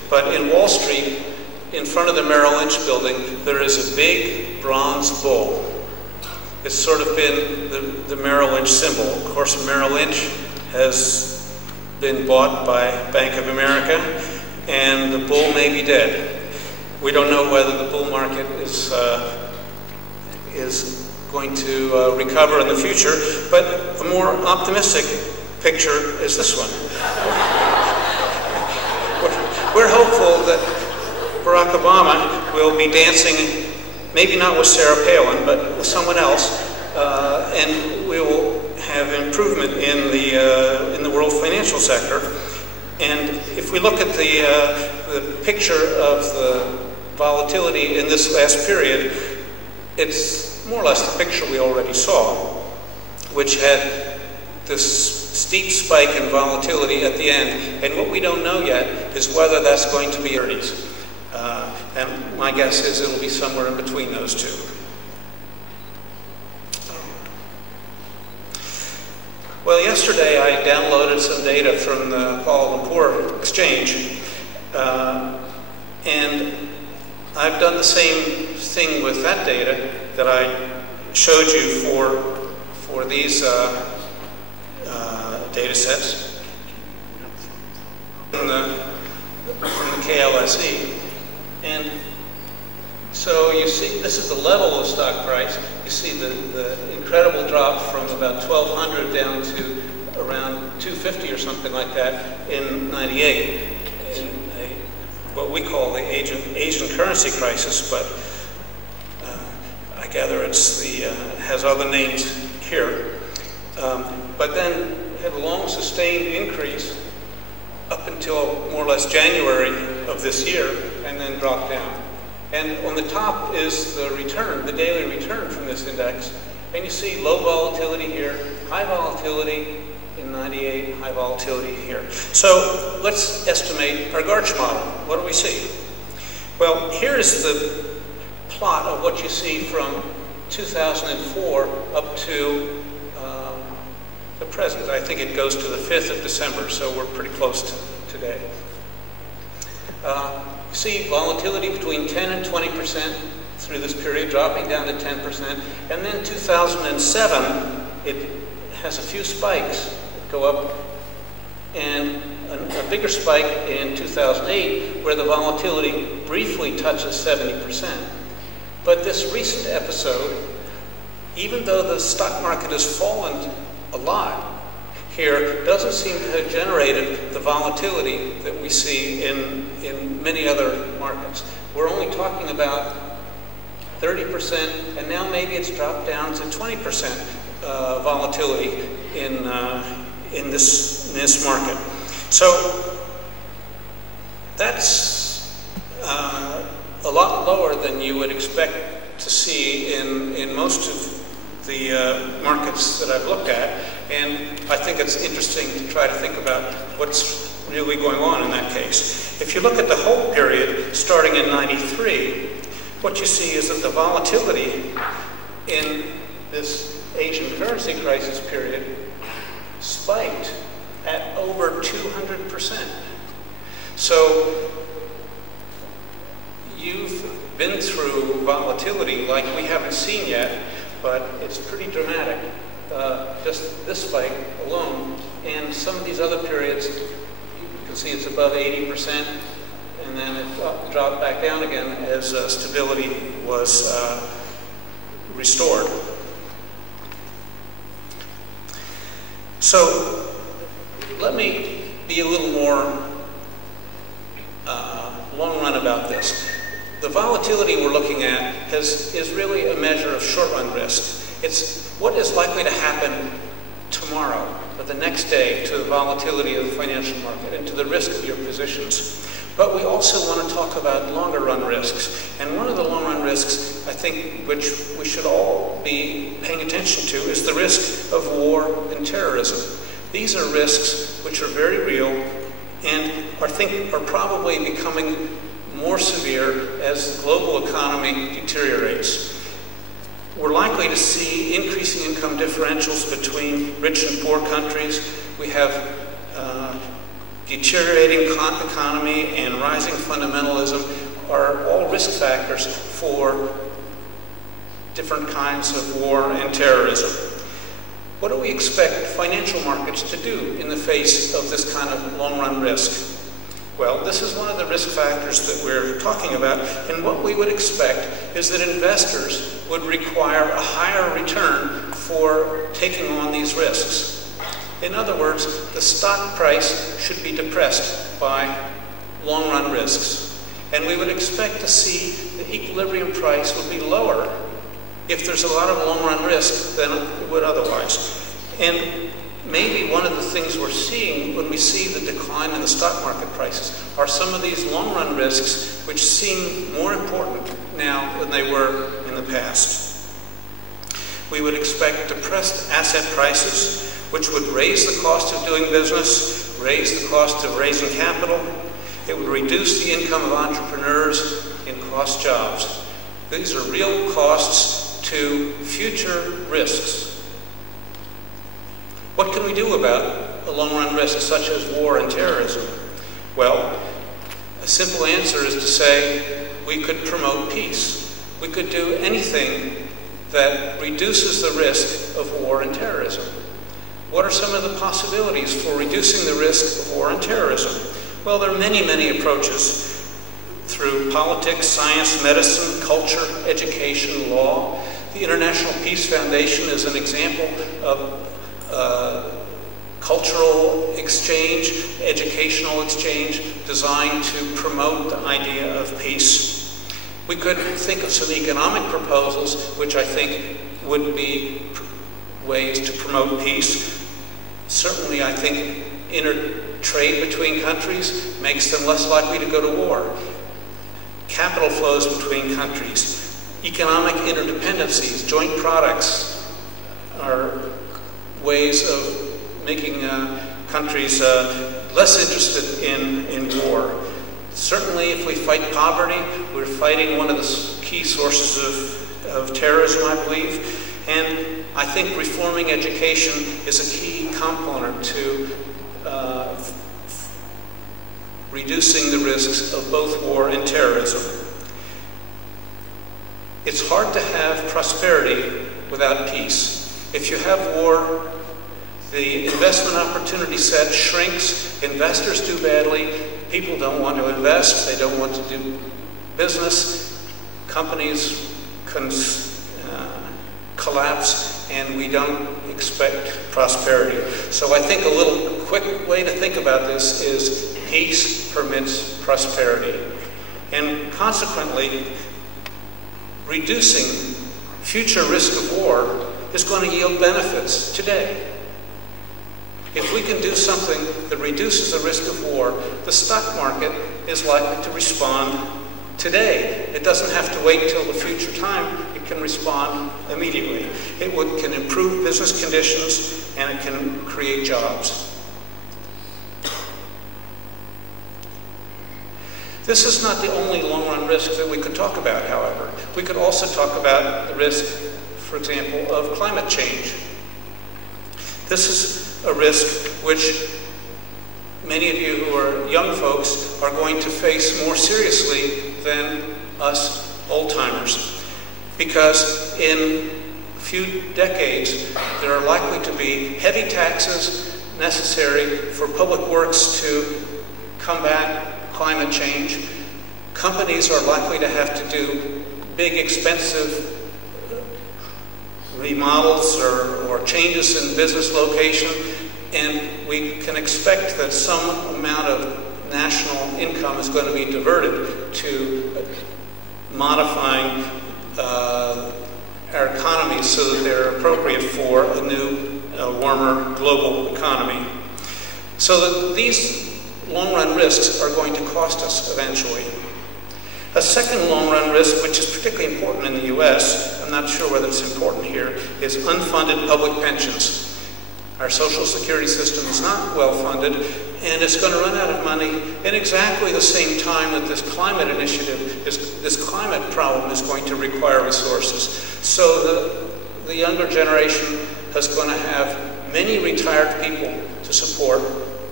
but in Wall Street, in front of the Merrill Lynch building, there is a big bronze bull. It's sort of been the Merrill Lynch symbol. Of course, Merrill Lynch has been bought by Bank of America, and the bull may be dead. We don't know whether the bull market is going to recover in the future, but a more optimistic picture is this one. We're hopeful that Barack Obama will be dancing, maybe not with Sarah Palin, but with someone else, and we will have improvement in the world financial sector. And if we look at the picture of the volatility in this last period, it's more or less the picture we already saw, which had this steep spike in volatility at the end. And what we don't know yet is whether that's going to be 30s. And my guess is it'll be somewhere in between those two. Well, yesterday I downloaded some data from the Kuala Lumpur exchange, and I've done the same thing with that data that I showed you for these data sets from the KLSE. And so you see, this is the level of stock price. You see the incredible drop from about 1,200 down to around 250 or something like that in '98, in what we call the Asian currency crisis, but I gather it's has other names here. But then had a long sustained increase up until more or less January of this year, and then dropped down. And on the top is the return, the daily return from this index. And you see low volatility here, high volatility in '98, high volatility here. So let's estimate our Garch model. What do we see? Well, here's the plot of what you see from 2004 up to the present. I think it goes to the 5th of December, so we're pretty close to today. See volatility between 10 and 20% through this period, dropping down to 10%. And then 2007, it has a few spikes that go up, and a bigger spike in 2008, where the volatility briefly touches 70%. But this recent episode, even though the stock market has fallen a lot here, doesn't seem to have generated the volatility that we see in many other markets. We're only talking about 30%, and now maybe it's dropped down to 20% volatility in this market. So that's a lot lower than you would expect to see in most of the markets that I've looked at, and I think it's interesting to try to think about what's really going on in that case. If you look at the whole period, starting in '93, what you see is that the volatility in this Asian currency crisis period spiked at over 200%. So you've been through volatility like we haven't seen yet, but it's pretty dramatic, just this spike alone. And some of these other periods, you can see it's above 80%, and then it dropped back down again as stability was restored. So let me be a little more long run about this. The volatility we're looking at is really a measure of short-run risk. It's what is likely to happen tomorrow or the next day to the volatility of the financial market and to the risk of your positions. But we also want to talk about longer-run risks. And one of the long-run risks, I think, which we should all be paying attention to is the risk of war and terrorism. These are risks which are very real and I think are probably becoming more severe as the global economy deteriorates. We're likely to see increasing income differentials between rich and poor countries. We have deteriorating economy and rising fundamentalism are all risk factors for different kinds of war and terrorism. What do we expect financial markets to do in the face of this kind of long-run risk? Well, this is one of the risk factors that we're talking about, and what we would expect is that investors would require a higher return for taking on these risks. In other words, the stock price should be depressed by long-run risks, and we would expect to see the equilibrium price would be lower if there's a lot of long-run risk than it would otherwise. And maybe one of the things we're seeing when we see the decline in the stock market prices are some of these long-run risks which seem more important now than they were in the past. We would expect depressed asset prices, which would raise the cost of doing business, raise the cost of raising capital. It would reduce the income of entrepreneurs and cost jobs. These are real costs to future risks. What can we do about a long-run risk such as war and terrorism? Well, a simple answer is to say we could promote peace. We could do anything that reduces the risk of war and terrorism. What are some of the possibilities for reducing the risk of war and terrorism? Well, there are many, many approaches through politics, science, medicine, culture, education, law. The International Peace Foundation is an example of cultural exchange, educational exchange designed to promote the idea of peace. We could think of some economic proposals which I think would be ways to promote peace. Certainly I think trade between countries makes them less likely to go to war. Capital flows between countries, economic interdependencies, joint products are ways of making countries less interested in war. Certainly if we fight poverty, we're fighting one of the key sources of terrorism, I believe. And I think reforming education is a key component to reducing the risks of both war and terrorism. It's hard to have prosperity without peace. If you have war, the investment opportunity set shrinks, investors do badly, people don't want to invest, they don't want to do business, companies collapse, and we don't expect prosperity. So I think a little quick way to think about this is peace permits prosperity. And consequently, reducing future risk of war is going to yield benefits today. If we can do something that reduces the risk of war, the stock market is likely to respond today. It doesn't have to wait till the future time. It can respond immediately. It can improve business conditions, and it can create jobs. This is not the only long-run risk that we could talk about, however. We could also talk about the risk, for example, of climate change. This is a risk which many of you who are young folks are going to face more seriously than us old-timers. Because in a few decades, there are likely to be heavy taxes necessary for public works to combat climate change. Companies are likely to have to do big, expensive remodels or changes in business location, and we can expect that some amount of national income is going to be diverted to modifying our economies so that they're appropriate for a new, warmer global economy. So that these long-run risks are going to cost us eventually. A second long-run risk, which is particularly important in the U.S., I'm not sure whether it's important here, is unfunded public pensions. Our Social Security system is not well funded, and it's going to run out of money in exactly the same time that this climate initiative, this climate problem is going to require resources. So the younger generation is going to have many retired people to support,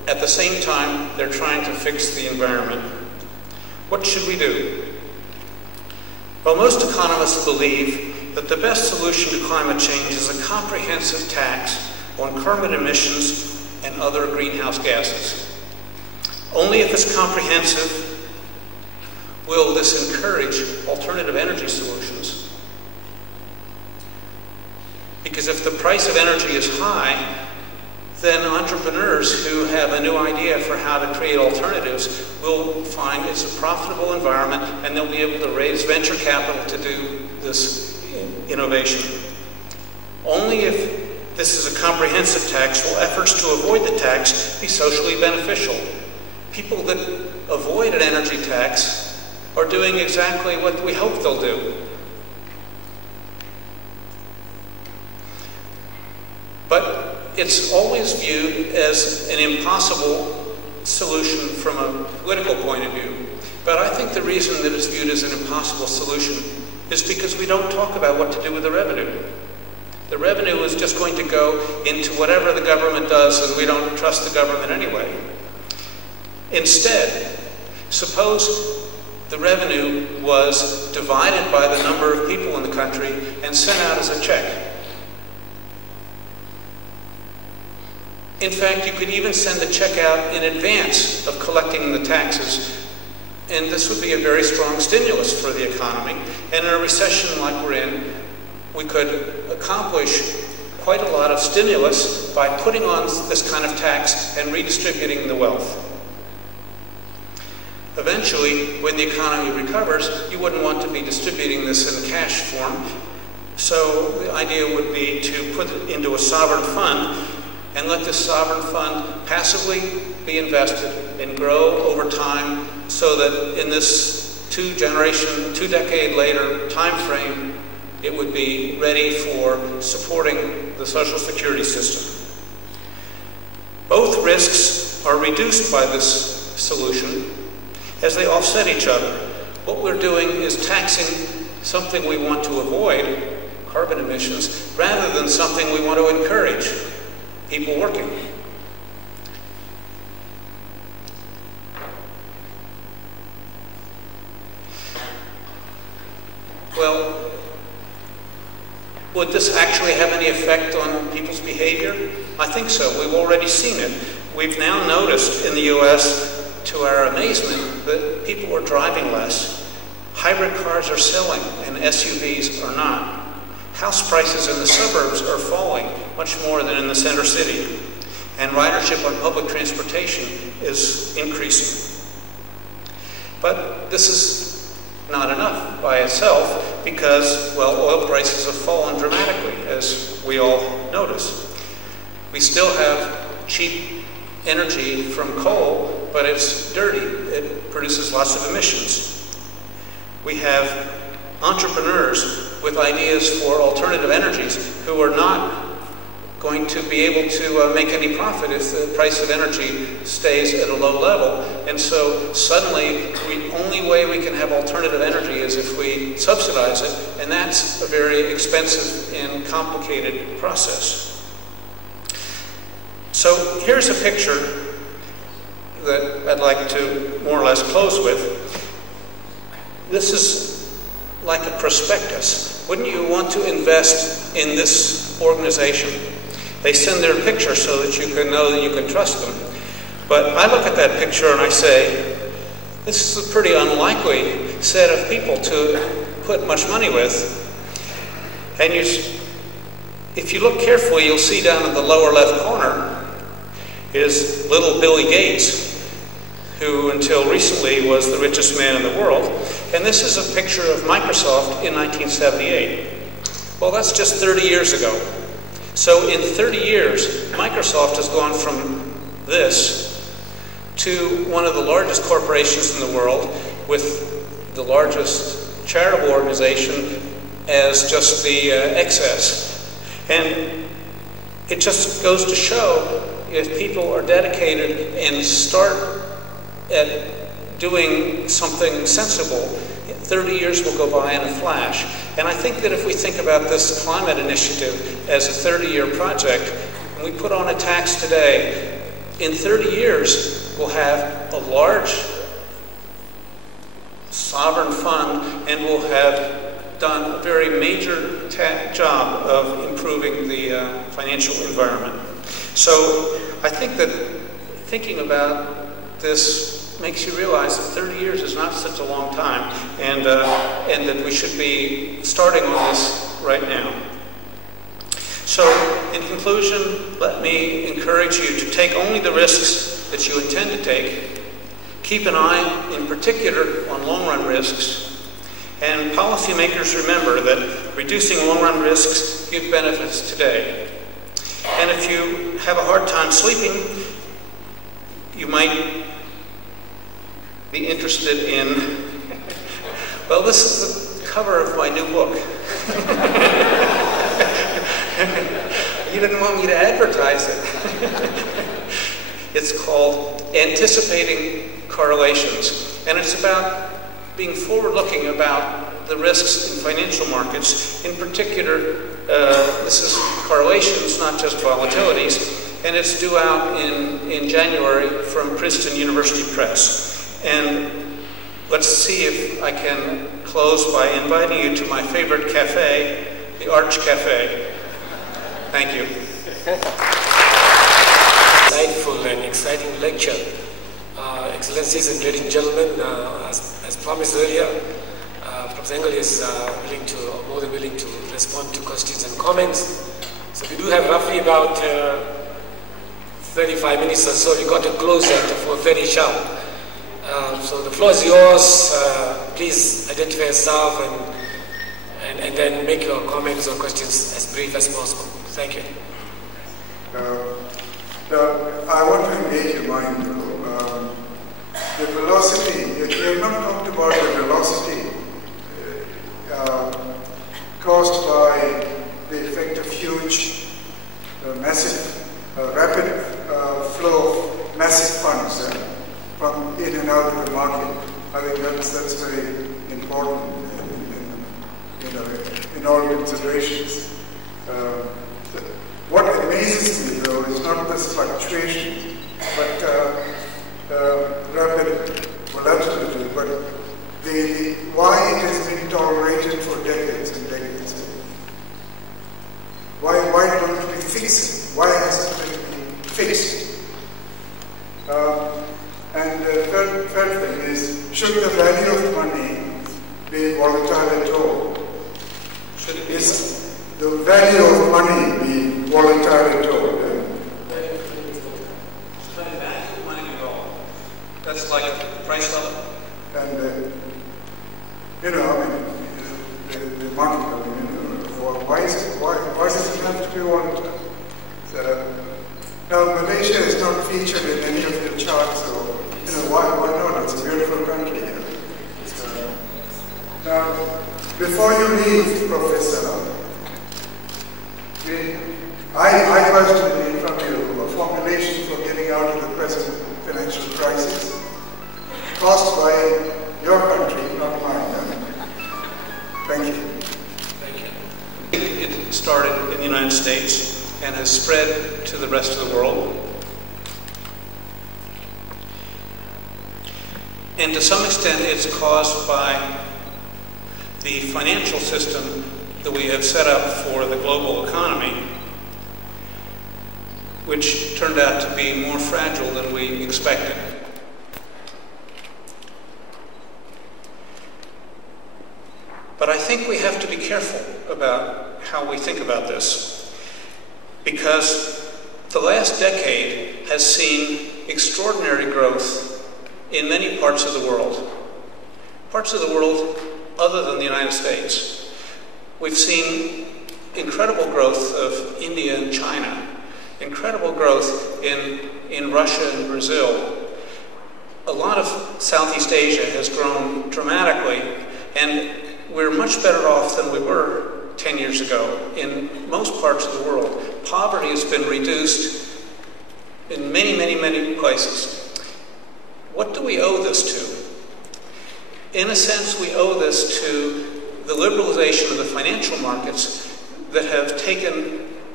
at the same time, they're trying to fix the environment. What should we do? Well, most economists believe that the best solution to climate change is a comprehensive tax on carbon emissions and other greenhouse gases. Only if it's comprehensive will this encourage alternative energy solutions. Because if the price of energy is high, then entrepreneurs who have a new idea for how to create alternatives will find it's a profitable environment, and they'll be able to raise venture capital to do this innovation. Only if this is a comprehensive tax will efforts to avoid the tax be socially beneficial. People that avoid an energy tax are doing exactly what we hope they'll do. But it's always viewed as an impossible solution from a political point of view. But I think the reason that it's viewed as an impossible solution is because we don't talk about what to do with the revenue. The revenue is just going to go into whatever the government does, and we don't trust the government anyway. Instead, suppose the revenue was divided by the number of people in the country and sent out as a check. In fact, you could even send the check out in advance of collecting the taxes, and this would be a very strong stimulus for the economy. And in a recession like we're in, we could accomplish quite a lot of stimulus by putting on this kind of tax and redistributing the wealth. Eventually, when the economy recovers, you wouldn't want to be distributing this in cash form. So the idea would be to put it into a sovereign fund and let this sovereign fund passively be invested and grow over time, so that in this two-decade later time frame, it would be ready for supporting the Social Security system. Both risks are reduced by this solution as they offset each other. What we're doing is taxing something we want to avoid, carbon emissions, rather than something we want to encourage, people working. Well, would this actually have any effect on people's behavior? I think so. We've already seen it. We've now noticed in the US, to our amazement, that people are driving less. Hybrid cars are selling and SUVs are not. House prices in the suburbs are falling much more than in the center city. And ridership on public transportation is increasing. But this is not enough by itself because, well, oil prices have fallen dramatically, as we all notice. We still have cheap energy from coal, but it's dirty. It produces lots of emissions. We have entrepreneurs with ideas for alternative energies who are not going to be able to make any profit if the price of energy stays at a low level. And so suddenly the only way we can have alternative energy is if we subsidize it, and that's a very expensive and complicated process. So here's a picture that I'd like to more or less close with. This is like a prospectus. Wouldn't you want to invest in this organization? They send their picture so that you can know that you can trust them. But I look at that picture and I say, this is a pretty unlikely set of people to put much money with. And if you look carefully, you'll see down in the lower left corner is little Billy Gates, who until recently was the richest man in the world. And this is a picture of Microsoft in 1978. Well, that's just 30 years ago. So in 30 years, Microsoft has gone from this to one of the largest corporations in the world with the largest charitable organization as just the excess. And it just goes to show if people are dedicated and start at doing something sensible, 30 years will go by in a flash. And I think that if we think about this climate initiative as a 30-year project, and we put on a tax today, in 30 years, we'll have a large sovereign fund and we'll have done a very major job of improving the financial environment. So I think that thinking about this makes you realize that 30 years is not such a long time, and that we should be starting on this right now. So, in conclusion, let me encourage you to take only the risks that you intend to take. Keep an eye, in particular, on long-run risks. And policymakers remember that reducing long-run risks give benefits today. And if you have a hard time sleeping, you might be interested in, well, this is the cover of my new book. You didn't want me to advertise it. It's called Anticipating Correlations, and it's about being forward-looking about the risks in financial markets. In particular, this is correlations, not just volatilities, and it's due out in January from Princeton University Press. And let's see if I can close by inviting you to my favorite cafe, the Arch Cafe. Thank you. Insightful and exciting lecture. Excellencies and ladies and gentlemen, as promised earlier, Prof. Engle is more than willing to respond to questions and comments. So we do have roughly about 35 minutes or so. We've got to close at 4:30 sharp. So the floor is yours. Please identify yourself and then make your comments or questions as brief as possible. Thank you. I want to engage your mind. The velocity, we have not talked about the velocity caused by the effect of huge, massive, rapid flow of massive funds from in and out of the market. I think that's very important in all considerations. What amazes me, though, is not this fluctuation, but rapid volatility, but why it has been tolerated for decades and decades. Why don't we fix it? Why has it been fixed? And the third thing is, should the value of money be volatile at all? Is the value of money be volatile at all? That's like price level. And, the market, why does it have to be volatile? Now, Malaysia is not featured in any of the charts, so, why not? It's a beautiful country. Now, before you leave, Professor, I personally need from you a formulation for getting out of the present financial crisis caused by your country, not mine. Thank you. Thank you. It started in the United States and has spread to the rest of the world. And to some extent, it's caused by the financial system that we have set up for the global economy, which turned out to be more fragile than we expected. But I think we have to be careful about how we think about this, because the last decade has seen extraordinary growth in many parts of the world other than the United States. We've seen incredible growth of India and China, incredible growth in Russia and Brazil. A lot of Southeast Asia has grown dramatically, and we're much better off than we were 10 years ago in most parts of the world. Poverty has been reduced in many, many, many places. What do we owe this to? In a sense, we owe this to the liberalization of the financial markets that have taken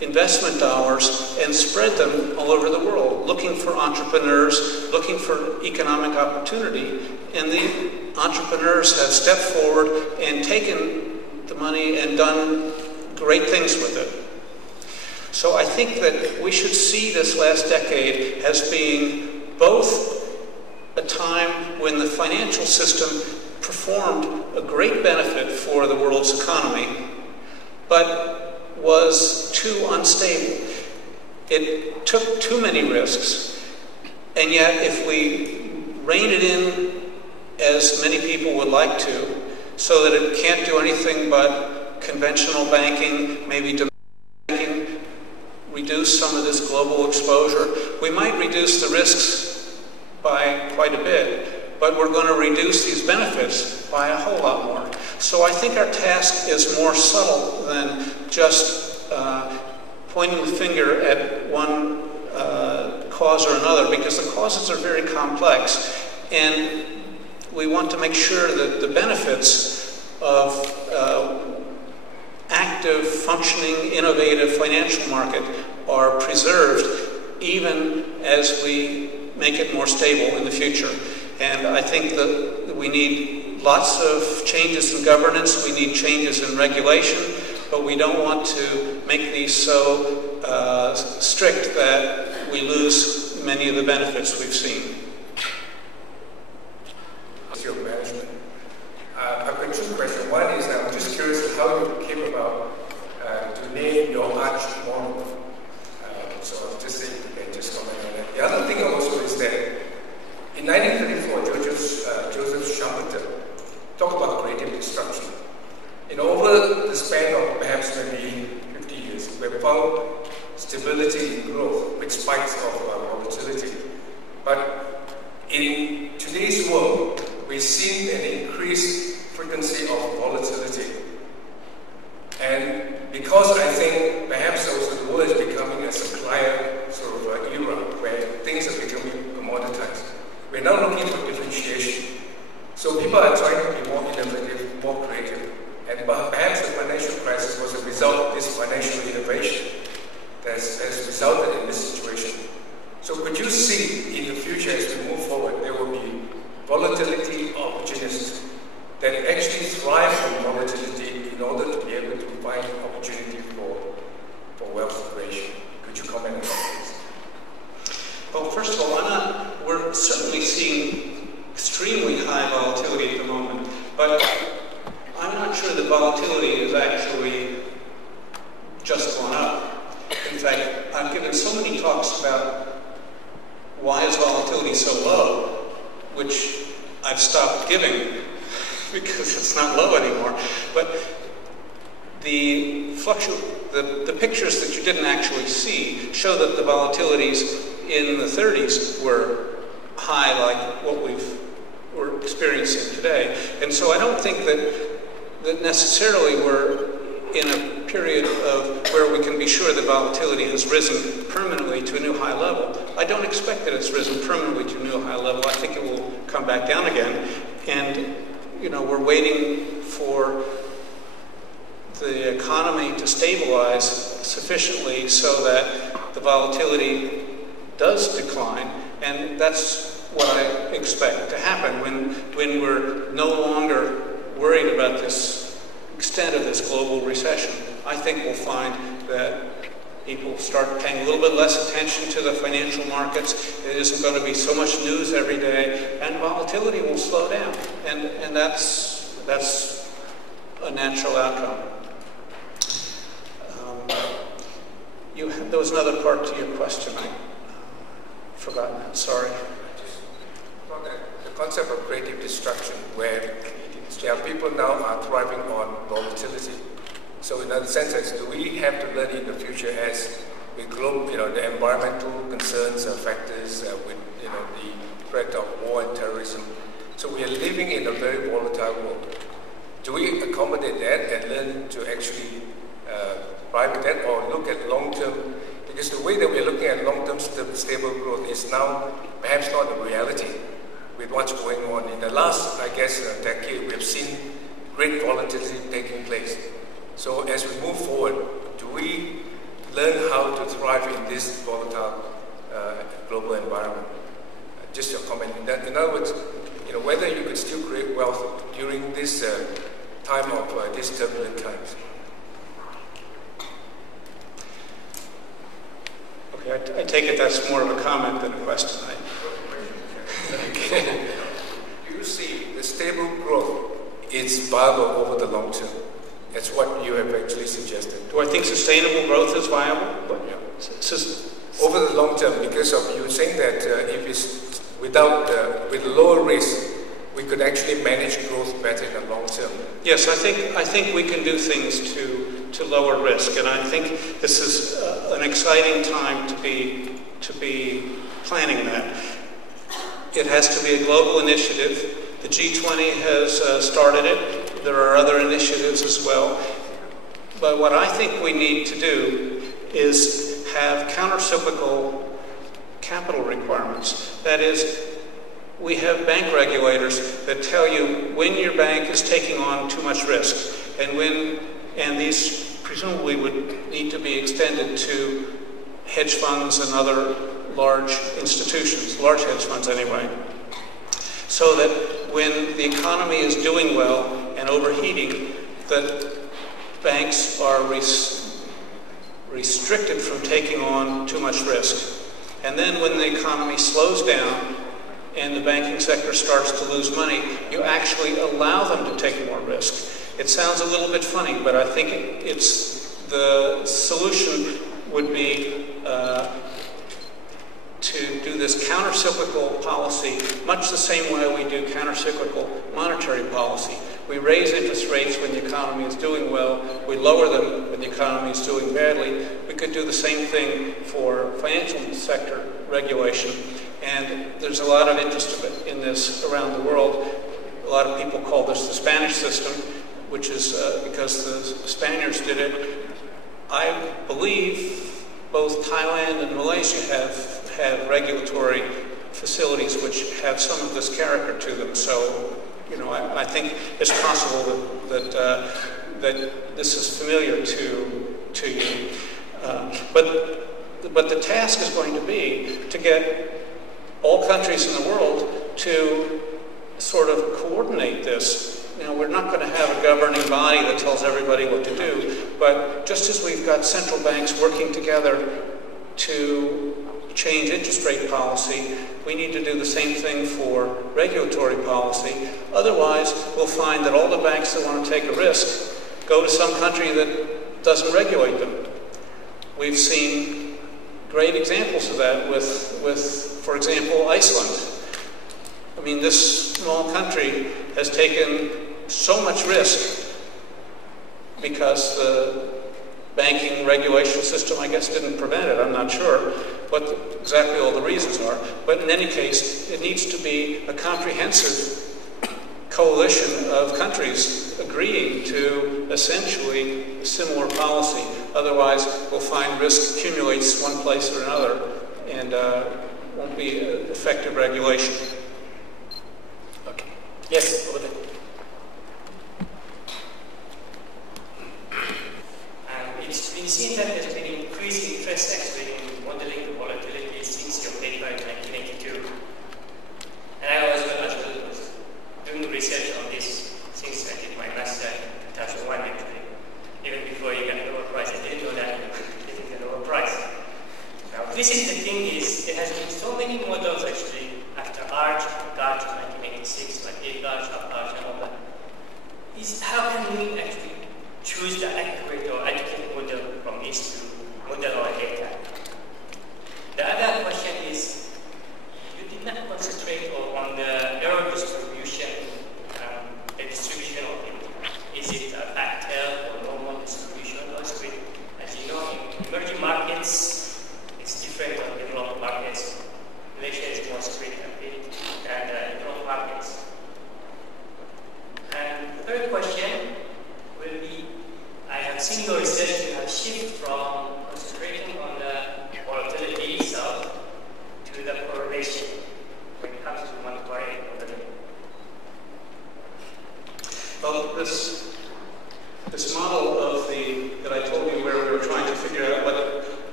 investment dollars and spread them all over the world, looking for entrepreneurs, looking for economic opportunity. And the entrepreneurs have stepped forward and taken the money and done great things with it. So I think that we should see this last decade as being both a time when the financial system performed a great benefit for the world's economy, but was too unstable. It took too many risks, and yet if we rein it in as many people would like to, so that it can't do anything but conventional banking, maybe domestic banking, reduce some of this global exposure, we might reduce the risks by quite a bit, but we're going to reduce these benefits by a whole lot more. So I think our task is more subtle than just pointing the finger at one cause or another, because the causes are very complex, and we want to make sure that the benefits of active, functioning, innovative financial market are preserved even as we make it more stable in the future. And I think that we need lots of changes in governance, we need changes in regulation, but we don't want to make these so strict that we lose many of the benefits we've seen. Management. I've got two questions. One is I'm just curious how you came about to name your arch model. So I'll just say you can just comment on that. The other thing also is that in 1934, Joseph Schumpeter talked about creative destruction. Over the span of perhaps maybe 50 years, we found stability in growth with spikes of volatility. But in today's world, we've seen an increased frequency of volatility. And because I think perhaps also the world is becoming a supplier sort of era where things are becoming commoditized, we're now looking for differentiation. So people are trying to be more innovative, more creative. And perhaps the financial crisis was a result of this financial innovation that has resulted in this situation. So could you see in the future as we move forward, there will be volatility opportunists that actually thrive on volatility in order to be able to find opportunity for wealth creation? Could you comment on that, please? Well, first of all, we're certainly seeing extremely high volatility at the moment, but I'm not sure the volatility is actually just gone up. In fact, I've given so many talks about why is volatility so low, which I've stopped giving because it's not low anymore. But the pictures that you didn't actually see show that the volatilities in the 30s were high, like what we're experiencing today. And so I don't think that necessarily we're in a period of where we can be sure that volatility has risen permanently to a new high level. I don't expect that it's risen permanently to a new high level. I think it will come back down again. And, we're waiting for the economy to stabilize sufficiently so that the volatility does decline. And that's what I expect to happen when we're no longer worried about this extent of this global recession. I think we'll find that people start paying a little bit less attention to the financial markets. It isn't going to be so much news every day, and volatility will slow down. And that's a natural outcome. There was another part to your question. I've forgotten that. Sorry. The concept of creative destruction, where people now are thriving on volatility. So in other senses, do we have to learn in the future as we globe, the environmental concerns, factors, with the threat of war and terrorism. So we are living in a very volatile world. Do we accommodate that and learn to actually thrive with that, or look at long-term? Because the way that we're looking at long-term stable growth is now perhaps not the reality with what's going on. In the last, decade, we have seen great volatility taking place. So as we move forward, do we learn how to thrive in this volatile global environment. Just your comment. In other words, whether you could still create wealth during this time of these turbulent times. Okay, I take it that's more of a comment than a question. Do you see the stable growth is viable over the long term? That's what you have actually suggested. Do I think sustainable growth is viable? Yeah. Over the long term, because of you saying that if it's with lower risk, we could actually manage growth better in the long term. Yes, I think we can do things to lower risk, and I think this is an exciting time to be planning that. It has to be a global initiative. The G20 has started it. There are other initiatives as well. But what I think we need to do is have counter-cyclical capital requirements. That is, we have bank regulators that tell you when your bank is taking on too much risk, and these presumably would need to be extended to hedge funds and other large institutions, large hedge funds anyway, so that when the economy is doing well and overheating, that banks are restricted from taking on too much risk. And then when the economy slows down and the banking sector starts to lose money, you actually allow them to take more risk. It sounds a little bit funny, but I think the solution would be to do this counter-cyclical policy much the same way we do counter-cyclical monetary policy. We raise interest rates when the economy is doing well. We lower them when the economy is doing badly. We could do the same thing for financial sector regulation. And there's a lot of interest in this around the world. A lot of people call this the Spanish system, which is because the Spaniards did it. I believe both Thailand and Malaysia have regulatory facilities which have some of this character to them. So, I think it's possible that this is familiar to you. But the task is going to be to get all countries in the world to sort of coordinate this. We're not going to have a governing body that tells everybody what to do, but just as we've got central banks working together to change interest rate policy, we need to do the same thing for regulatory policy. Otherwise, we'll find that all the banks that want to take a risk go to some country that doesn't regulate them. We've seen great examples of that with, for example, Iceland. I mean, this small country has taken so much risk because the banking regulation system, I guess, didn't prevent it. I'm not sure what exactly all the reasons are. But in any case, it needs to be a comprehensive coalition of countries agreeing to essentially a similar policy. Otherwise, we'll find risk accumulates one place or another and won't be effective regulation. Okay. Yes, over there. It's been seen that there's been increased interest actually in modeling the volatility since your paper in 1982. And I was doing research on this since I did my master in 2001 actually. Even before you got the lower price, I didn't know that you were getting the lower price. Now this is the thing is, there has been so many models actually after Arch, Garch in 1986, like A-Garch, Up-Garch and all that. Is how can we actually choose the accurate or adequate model from this to model our data? The other question is, you did not concentrate on the error distribution, the distribution of it. Is it a factor or normal distribution or spread? As you know, in emerging markets, it's different from developed markets. Malaysia is more spread a bit than developed markets. And the third question will be, I have seen your research, you have shifted from concentrating on the volatility itself to the correlation when it comes to monetary volatility. Well, this model of that I told you where we were trying to figure out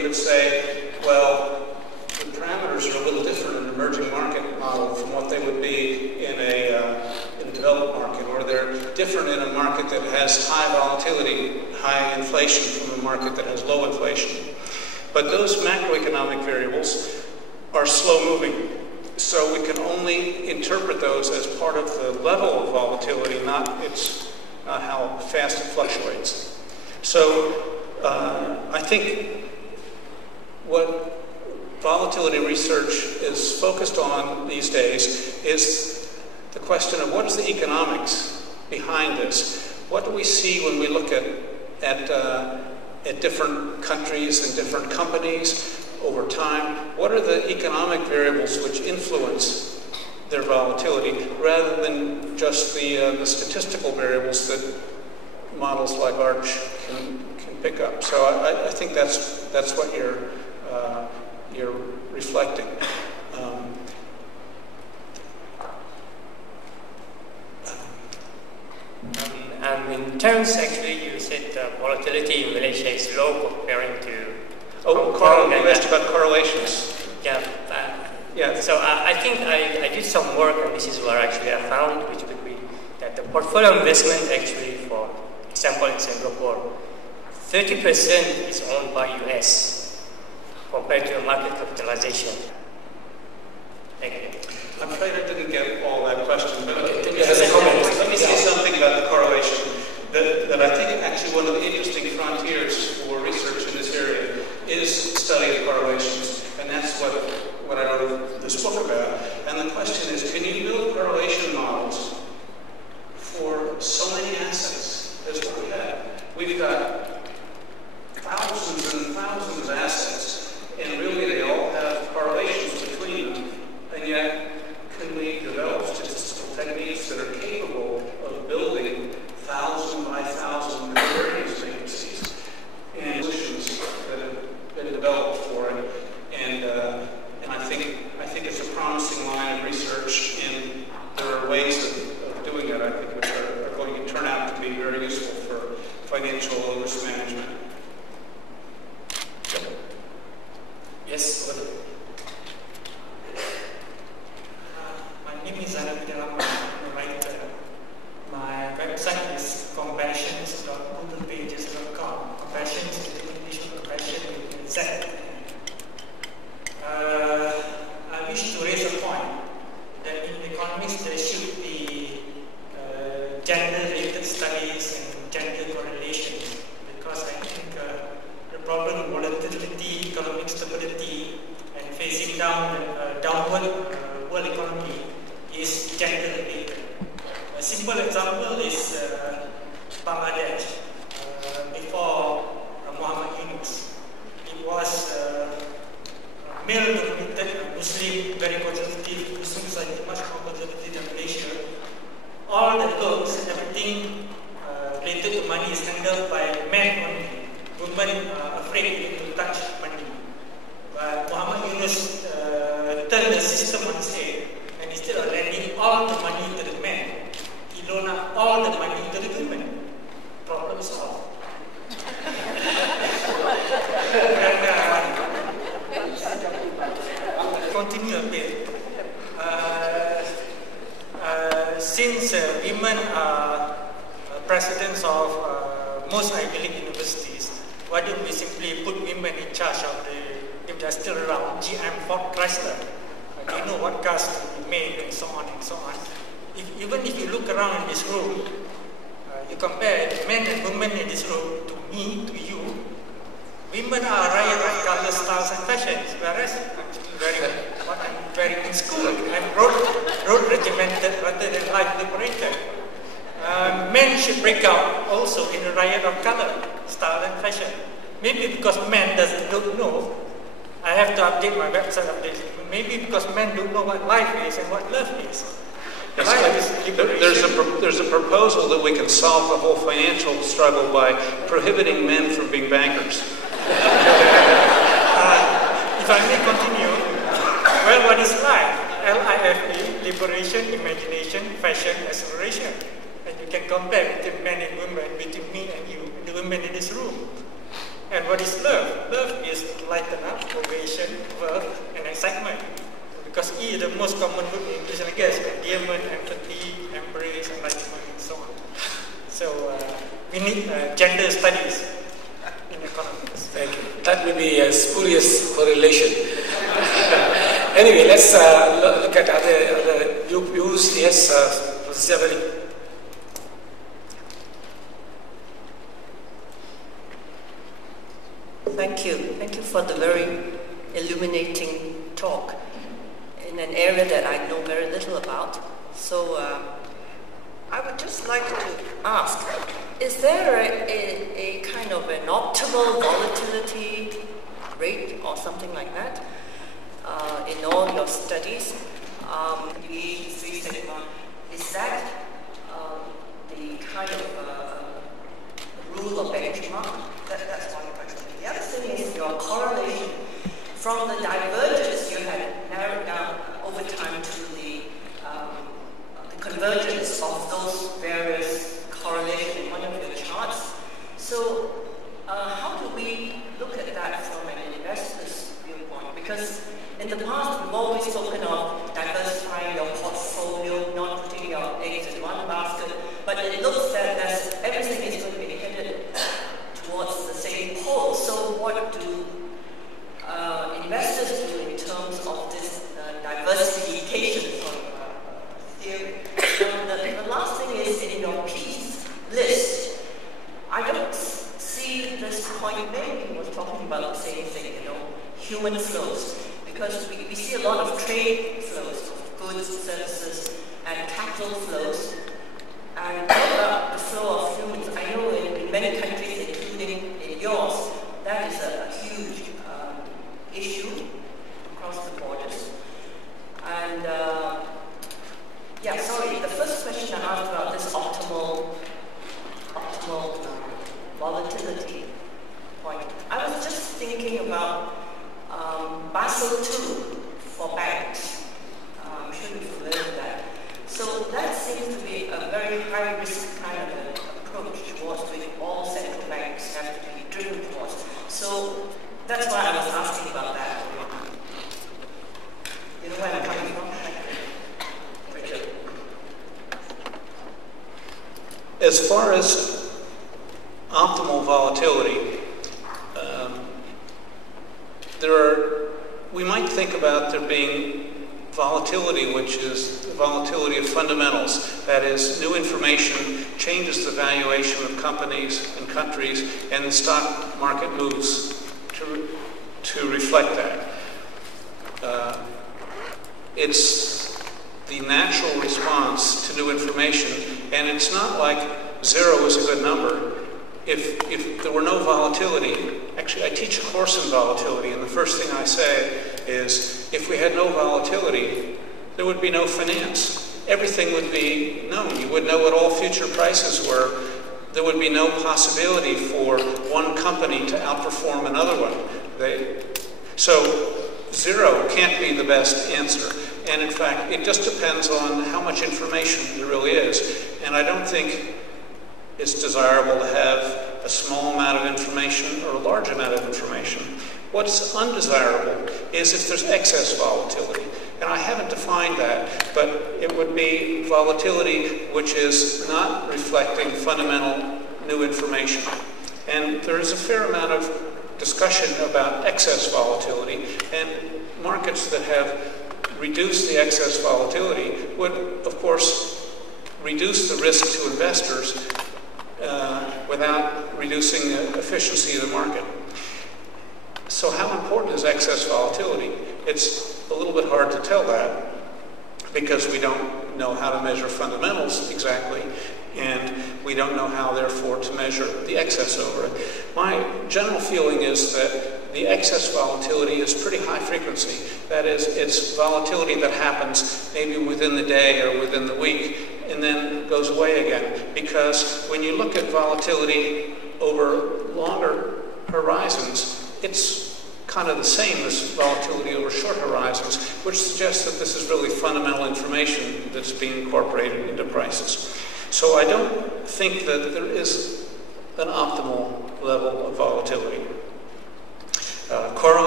you could say, well, the parameters are a little different in an emerging market model from what they would be in a developed market, or they're different in a market that has high volatility, high inflation from a market that has low inflation. But those macroeconomic variables are slow moving. So we can only interpret those as part of the level of volatility, not how fast it fluctuates. So I think what volatility research is focused on these days is the question of what is the economics behind this? What do we see when we look at different countries and different companies over time? What are the economic variables which influence their volatility, rather than just the statistical variables that models like ARCH can pick up? So I think that's what you're reflecting. In terms, actually, you said volatility in Malaysia is low comparing to you asked about correlations. Yeah. Yeah. So I think I did some work, and this is where actually I found, which would be that the portfolio investment actually, for example, in Singapore, 30% is owned by US compared to market capitalization. Thank you. I'm afraid I didn't get all that question, but let me say something about the correlation that I think actually one of the interesting frontiers for research in this area is studying correlations, and that's what I wrote this book about. And the question is, can you build correlation models for so many assets as what we have? We've got thousands and thousands of assets, and really they all have correlations between them, and yet can we develop statistical techniques that are capable of building 1,000 by 1,000 covariance matrices and solutions that have been developed for it? And I think it's a promising line of research, and there are ways of doing that, I think, which are going to turn out to be very useful for financial risk management. Yes. My name is my website is compassions.googlepages.com. Compassion is the definition of compassion with Z. I wish to raise a point that in economics there should be gender-related studies and gender correlations, because I think the problem of volatility, economic stability, and facing down downward world economy is gender-related. A simple example is Bangladesh. Before Muhammad Yunus, it was male-dominated, Muslim, very conservative. Muslims are much more conservative than Malaysia. All the loans and everything related to money is handled by men only. Women are afraid to touch money. But Muhammad Yunus turned the system on its head, and instead of lending all the money to the men, he loaned out all the money to the women. Problem solved. Continue a bit. Since women are presidents of most Ivy League universities, why don't we simply put women in charge of if they're still around, GM, Ford, Chrysler? They know what cars to be made, and so on and so on. Even if you look around in this room, you compare men and women in this room to me, to you, women are right color, styles and fashions, whereas I'm very in school. I'm road regimented rather than life liberated. Men should break out also in a riot of color, style and fashion. Maybe because men don't know, I have to update my website of this. Maybe because men don't know what life is and what love is. There's a proposal that we can solve the whole financial struggle by prohibiting men from being bankers. If I may continue, well, what is life? LIFE, liberation, imagination, fashion, exploration. And you can compare between men and women, between me and you, and the women in this room. And And what is love? Love is lighten up, ovation, verve, and excitement. Because E is the most common word in English, I guess, endearment, empathy, embrace, enlightenment, and so on. So we need gender studies in economics. Thank you. That may be a spurious correlation. Anyway, let's look at other views. Yes, Professor Javali. Thank you. Thank you for the very illuminating talk in an area that I know very little about. So I would just like to ask, is there a kind of an optimal volatility rate or something like that in all your studies? Is that the kind of rule of benchmark? That's one question. The other thing is your correlation from the divergence you had narrowed down over time to the convergence of those various correlations in one of your charts. So how do we look at that from an investor's viewpoint? Because in the past we've always spoken of diversifying your portfolio, not putting your eggs in one basket, but it looks that everything is going to be headed towards the same pole. So what do investors do in terms of this diversification theory? The last thing is in your piece list, I don't see this point made. Was talking about the same thing, human flows, because we see a lot of trade flows of goods, services, and capital flows. And what about the flow of humans? I know in many countries, including in yours, that is a huge issue across the borders. And the first question I asked about this optimal volatility point. I was just thinking about Basel II for banks. I'm sure you're familiar with that. So that seems to be a very high-risk kind of an approach towards which all central banks have to be driven towards. So that's why I was asking about that. You know where I'm coming from? As far as optimal volatility, we might think about there being volatility, which is the volatility of fundamentals. That is, new information changes the valuation of companies and countries, and the stock market moves to reflect that. It's the natural response to new information, and it's not like 0 is a good number. If there were no volatility, actually I teach a course in volatility, and the first thing I say is, if we had no volatility, there would be no finance. Everything would be known. You would know what all future prices were. There would be no possibility for one company to outperform another one. So 0 can't be the best answer. And in fact, it just depends on how much information there really is. And I don't think it's desirable to have a small amount of information or a large amount of information. What's undesirable is if there's excess volatility. And I haven't defined that, but it would be volatility which is not reflecting fundamental new information. And there is a fair amount of discussion about excess volatility, and markets that have reduced the excess volatility would, of course, reduce the risk to investors without reducing the efficiency of the market. So how important is excess volatility? It's a little bit hard to tell that because we don't know how to measure fundamentals exactly, and we don't know how, therefore, to measure the excess over it. My general feeling is that the excess volatility is pretty high frequency. That is, it's volatility that happens maybe within the day or within the week and then goes away again. Because when you look at volatility over longer horizons, it's kind of the same as volatility over short horizons, which suggests that this is really fundamental information that's being incorporated into prices. So I don't think that there is an optimal level of volatility.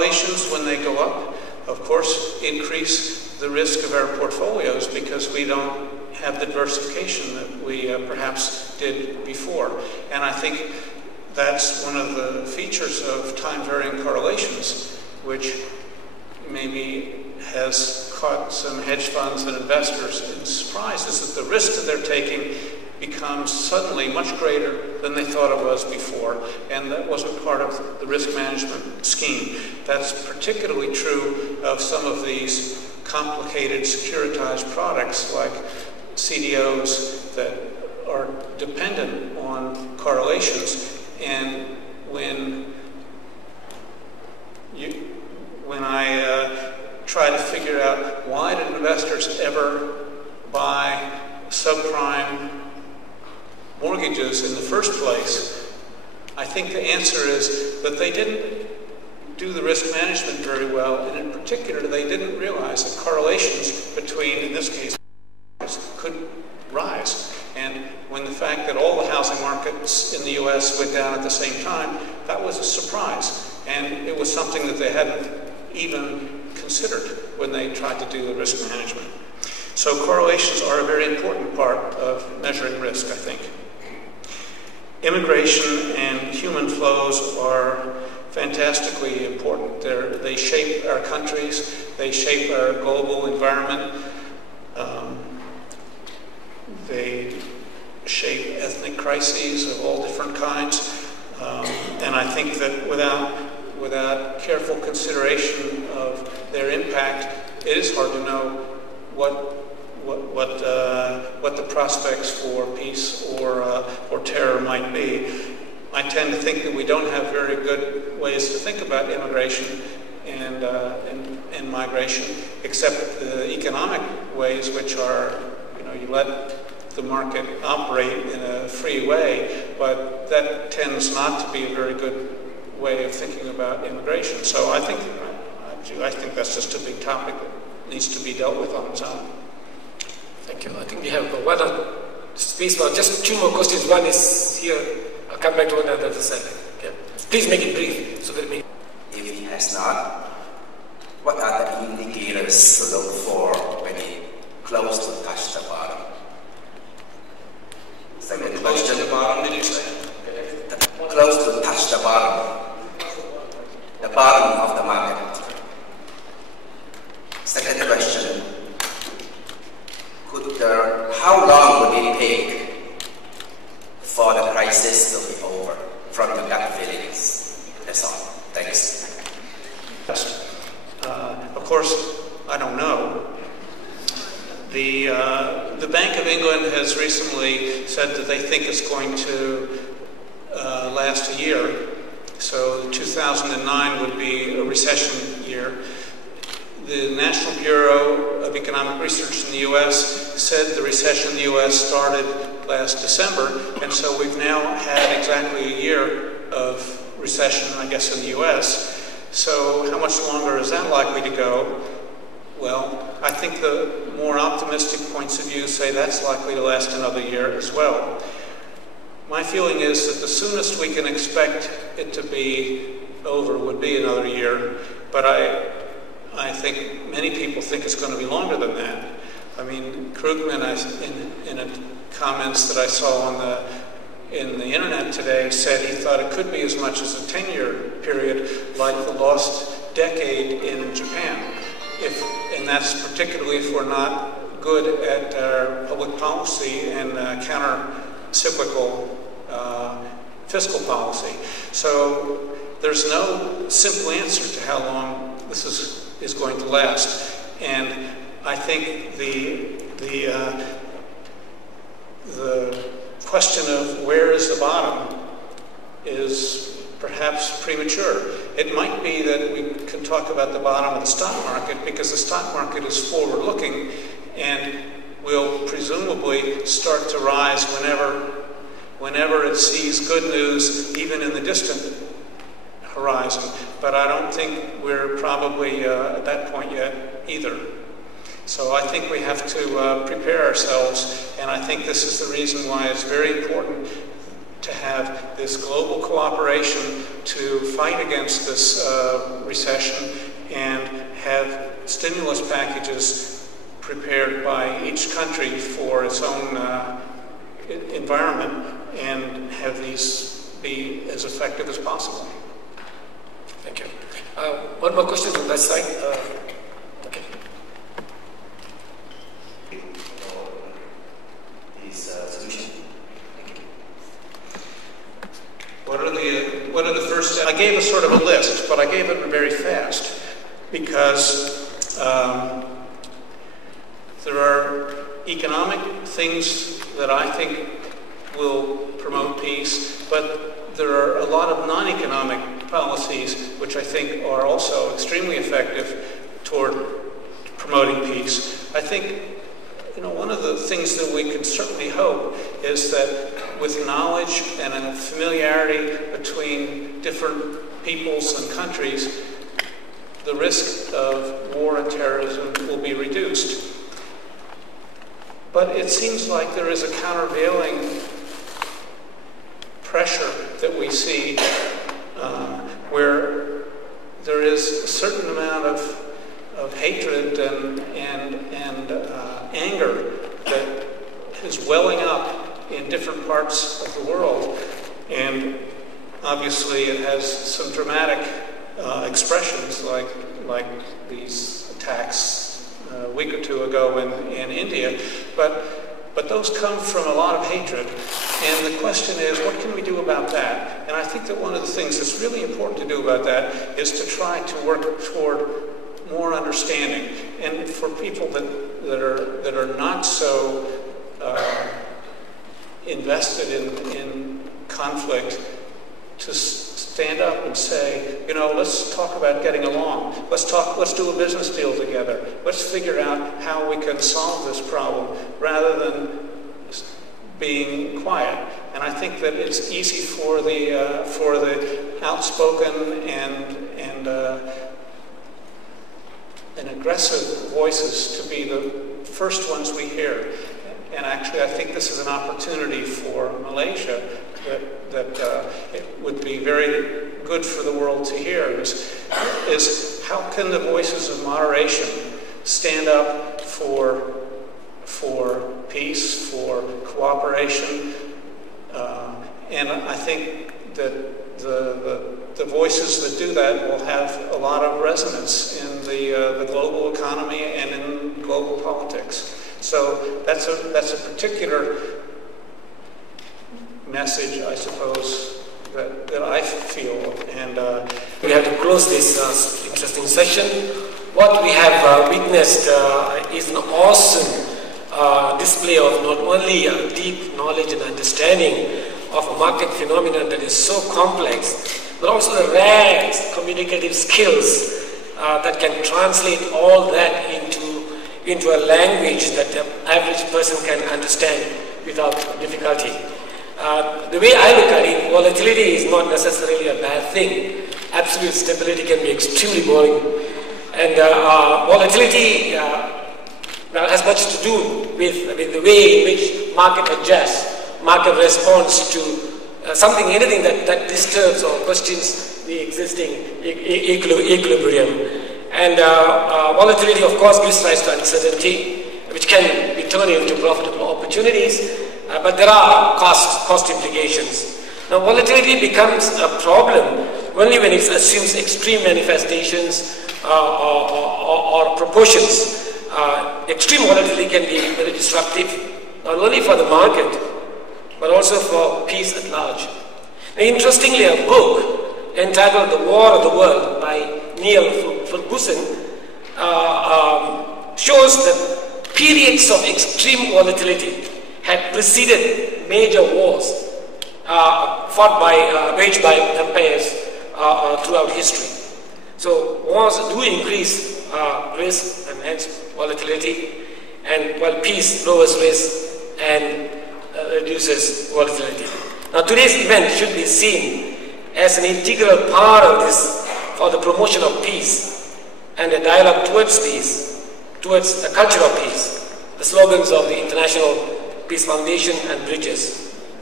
correlations, when they go up, of course, increase the risk of our portfolios because we don't have the diversification that we perhaps did before. And I think that's one of the features of time-varying correlations, which maybe has caught some hedge funds and investors in surprise, is that the risk that they're taking becomes suddenly much greater than they thought it was before, and that wasn't part of the risk management scheme. That's particularly true of some of these complicated securitized products like CDOs that are dependent on correlations. And when I try to figure out why did investors ever buy subprime mortgages in the first place, I think the answer is that they didn't do the risk management very well, and in particular, they didn't realize that correlations between, in this case, could rise. And when the fact that all the housing markets in the US went down at the same time, that was a surprise. And it was something that they hadn't even considered when they tried to do the risk management. So correlations are a very important part of measuring risk, I think. Immigration and human flows are fantastically important. They shape our countries, they shape our global environment, they shape ethnic crises of all different kinds, and I think that without careful consideration of their impact, it is hard to know what the prospects for peace or terror might be. I tend to think that we don't have very good ways to think about immigration and migration, except the economic ways, which are, you let the market operate in a free way, but that tends not to be a very good way of thinking about immigration. So I think that's just a big topic that needs to be dealt with on its own. Thank you. I think we have one space for just two more questions. One is here. I'll come back to another side. Okay. Please make it brief so that we... If it has not, what are the indicators to look for when it close to touch the bottom? Second Close question. to the bottom, did you say? Close to touch the bottom of the market. Second question. How long would it take for the crisis to be over from the gut feelings? That's all. Thanks. Of course, I don't know. The Bank of England has recently said that they think it's going to last a year. So 2009 would be a recession year. The National Bureau of Economic Research in the U.S. said the recession in the U.S. started last December, and so we've now had exactly a year of recession, I guess, in the U.S. So how much longer is that likely to go? Well, I think the more optimistic points of view say that's likely to last another year as well. My feeling is that the soonest we can expect it to be over would be another year, but I think many people think it's going to be longer than that. I mean, Krugman, in a comments that I saw in the internet today, said he thought it could be as much as a 10-year period, like the lost decade in Japan. And that's particularly if we're not good at our public policy and counter-cyclical fiscal policy. So there's no simple answer to how long this is going to last. And I think the question of where is the bottom is perhaps premature. It might be that we can talk about the bottom of the stock market because the stock market is forward-looking and will presumably start to rise whenever it sees good news, even in the distant horizon. But I don't think we're probably at that point yet either. So I think we have to prepare ourselves, and I think this is the reason why it's very important to have this global cooperation to fight against this recession and have stimulus packages prepared by each country for its own environment, and have these be as effective as possible. Thank you. One more question from that side. Okay. What are the first? I gave a sort of a list, but I gave it very fast because there are economic things that I think will promote peace, but there are a lot of non-economic policies which I think are also extremely effective toward promoting peace. I think, one of the things that we can certainly hope is that with knowledge and a familiarity between different peoples and countries, the risk of war and terrorism will be reduced. But it seems like there is a countervailing pressure that we see where there is a certain amount of hatred and anger that is welling up in different parts of the world, and obviously it has some dramatic expressions like these attacks a week or two ago in India, but those come from a lot of hatred, and the question is, what can we do about that? And I think that one of the things that's really important to do about that is to try to work toward more understanding, and for people that are not so invested in conflict, to stand up and say, let's talk about getting along. Let's do a business deal together. Let's figure out how we can solve this problem rather than being quiet. And I think that it's easy for the outspoken and aggressive voices to be the first ones we hear. And actually, I think this is an opportunity for Malaysia that it would be very good for the world to hear, is how can the voices of moderation stand up for peace, for cooperation, and I think that the voices that do that will have a lot of resonance in the global economy and in global politics. So that's a particular message, I suppose, that I feel. And we have to close this interesting session. What we have witnessed is an awesome display of not only a deep knowledge and understanding of a market phenomenon that is so complex, but also the rare communicative skills that can translate all that into a language that the average person can understand without difficulty. The way I look at it, volatility is not necessarily a bad thing. Absolute stability can be extremely boring. And volatility has much to do with the way in which market adjusts, market responds to anything that disturbs or questions the existing equilibrium. And volatility, of course, gives rise to uncertainty, which can be turned into profitable opportunities, but there are cost implications. Now, volatility becomes a problem only when it assumes extreme manifestations or proportions. Extreme volatility can be very disruptive, not only for the market, but also for peace at large. Now, interestingly, a book entitled The War of the World by Neil Ferguson shows that periods of extreme volatility had preceded major wars waged by empires throughout history. So wars do increase risk and hence volatility, and while peace lowers risk and reduces volatility. Now, today's event should be seen as an integral part of this for the promotion of peace and a dialogue towards peace, towards a culture of peace, the slogans of the International Peace Foundation and Bridges.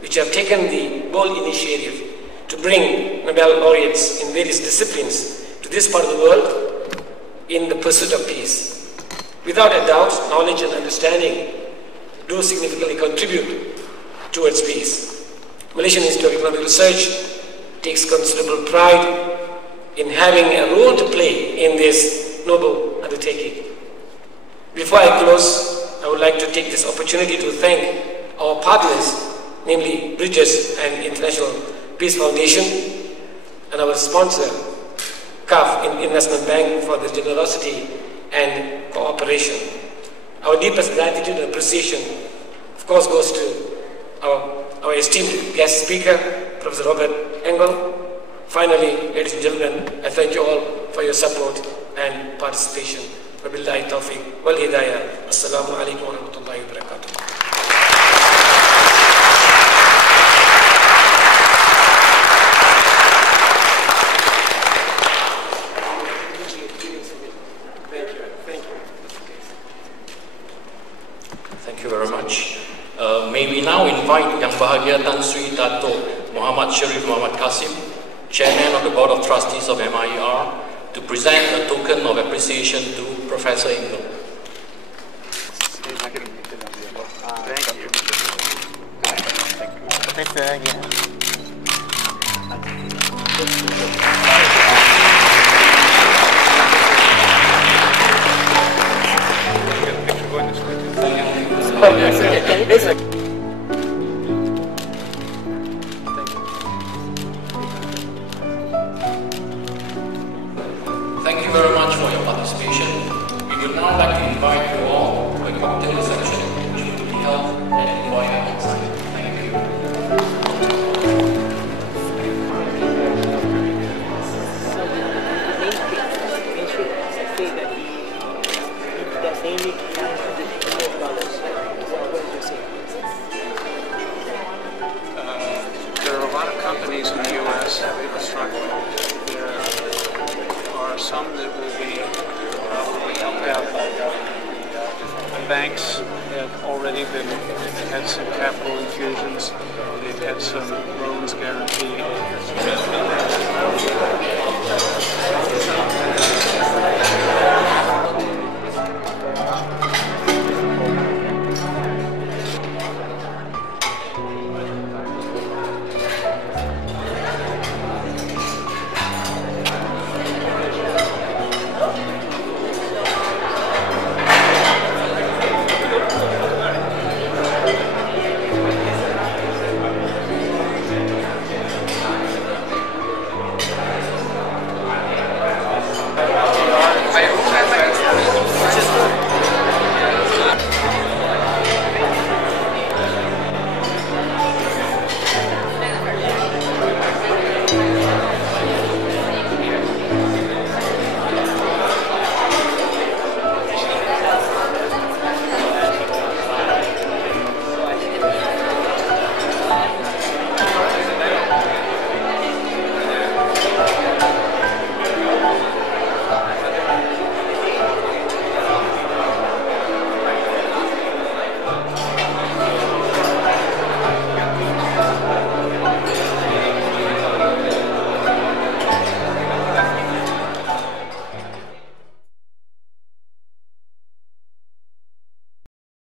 which have taken the bold initiative to bring Nobel laureates in various disciplines to this part of the world in the pursuit of peace. Without a doubt, knowledge and understanding do significantly contribute towards peace. Malaysian Institute of Economic Research takes considerable pride in having a role to play in this noble undertaking. Before I close, I would like to take this opportunity to thank our partners, namely Bridges and International Peace Foundation, and our sponsor, CAF Investment Bank, for this generosity and cooperation. Our deepest gratitude and appreciation, of course, goes to our esteemed guest speaker, Professor Robert Engle. Finally, ladies and gentlemen, I thank you all for your support and participation. Wabillahi tawfiq wal hidayah. Assalamu alaikum wa rahmatullahi wa barakatuh. Thank you very much. May we now invite Yang Bahagia Tan Sri Dato Muhammad Sharif Muhammad Qasim, Chairman of the Board of Trustees of MIER, to present a token of appreciation to Professor Engle. Thank you. Thank you very much for your participation. We would now like to invite you all to a cocktail reception, which will be held at the foyer outside. Thank you. There are a lot of companies in the U.S. that are struggling. There are some that will be probably helped out by the banks have already had some capital infusions. They've had some loans guaranteed.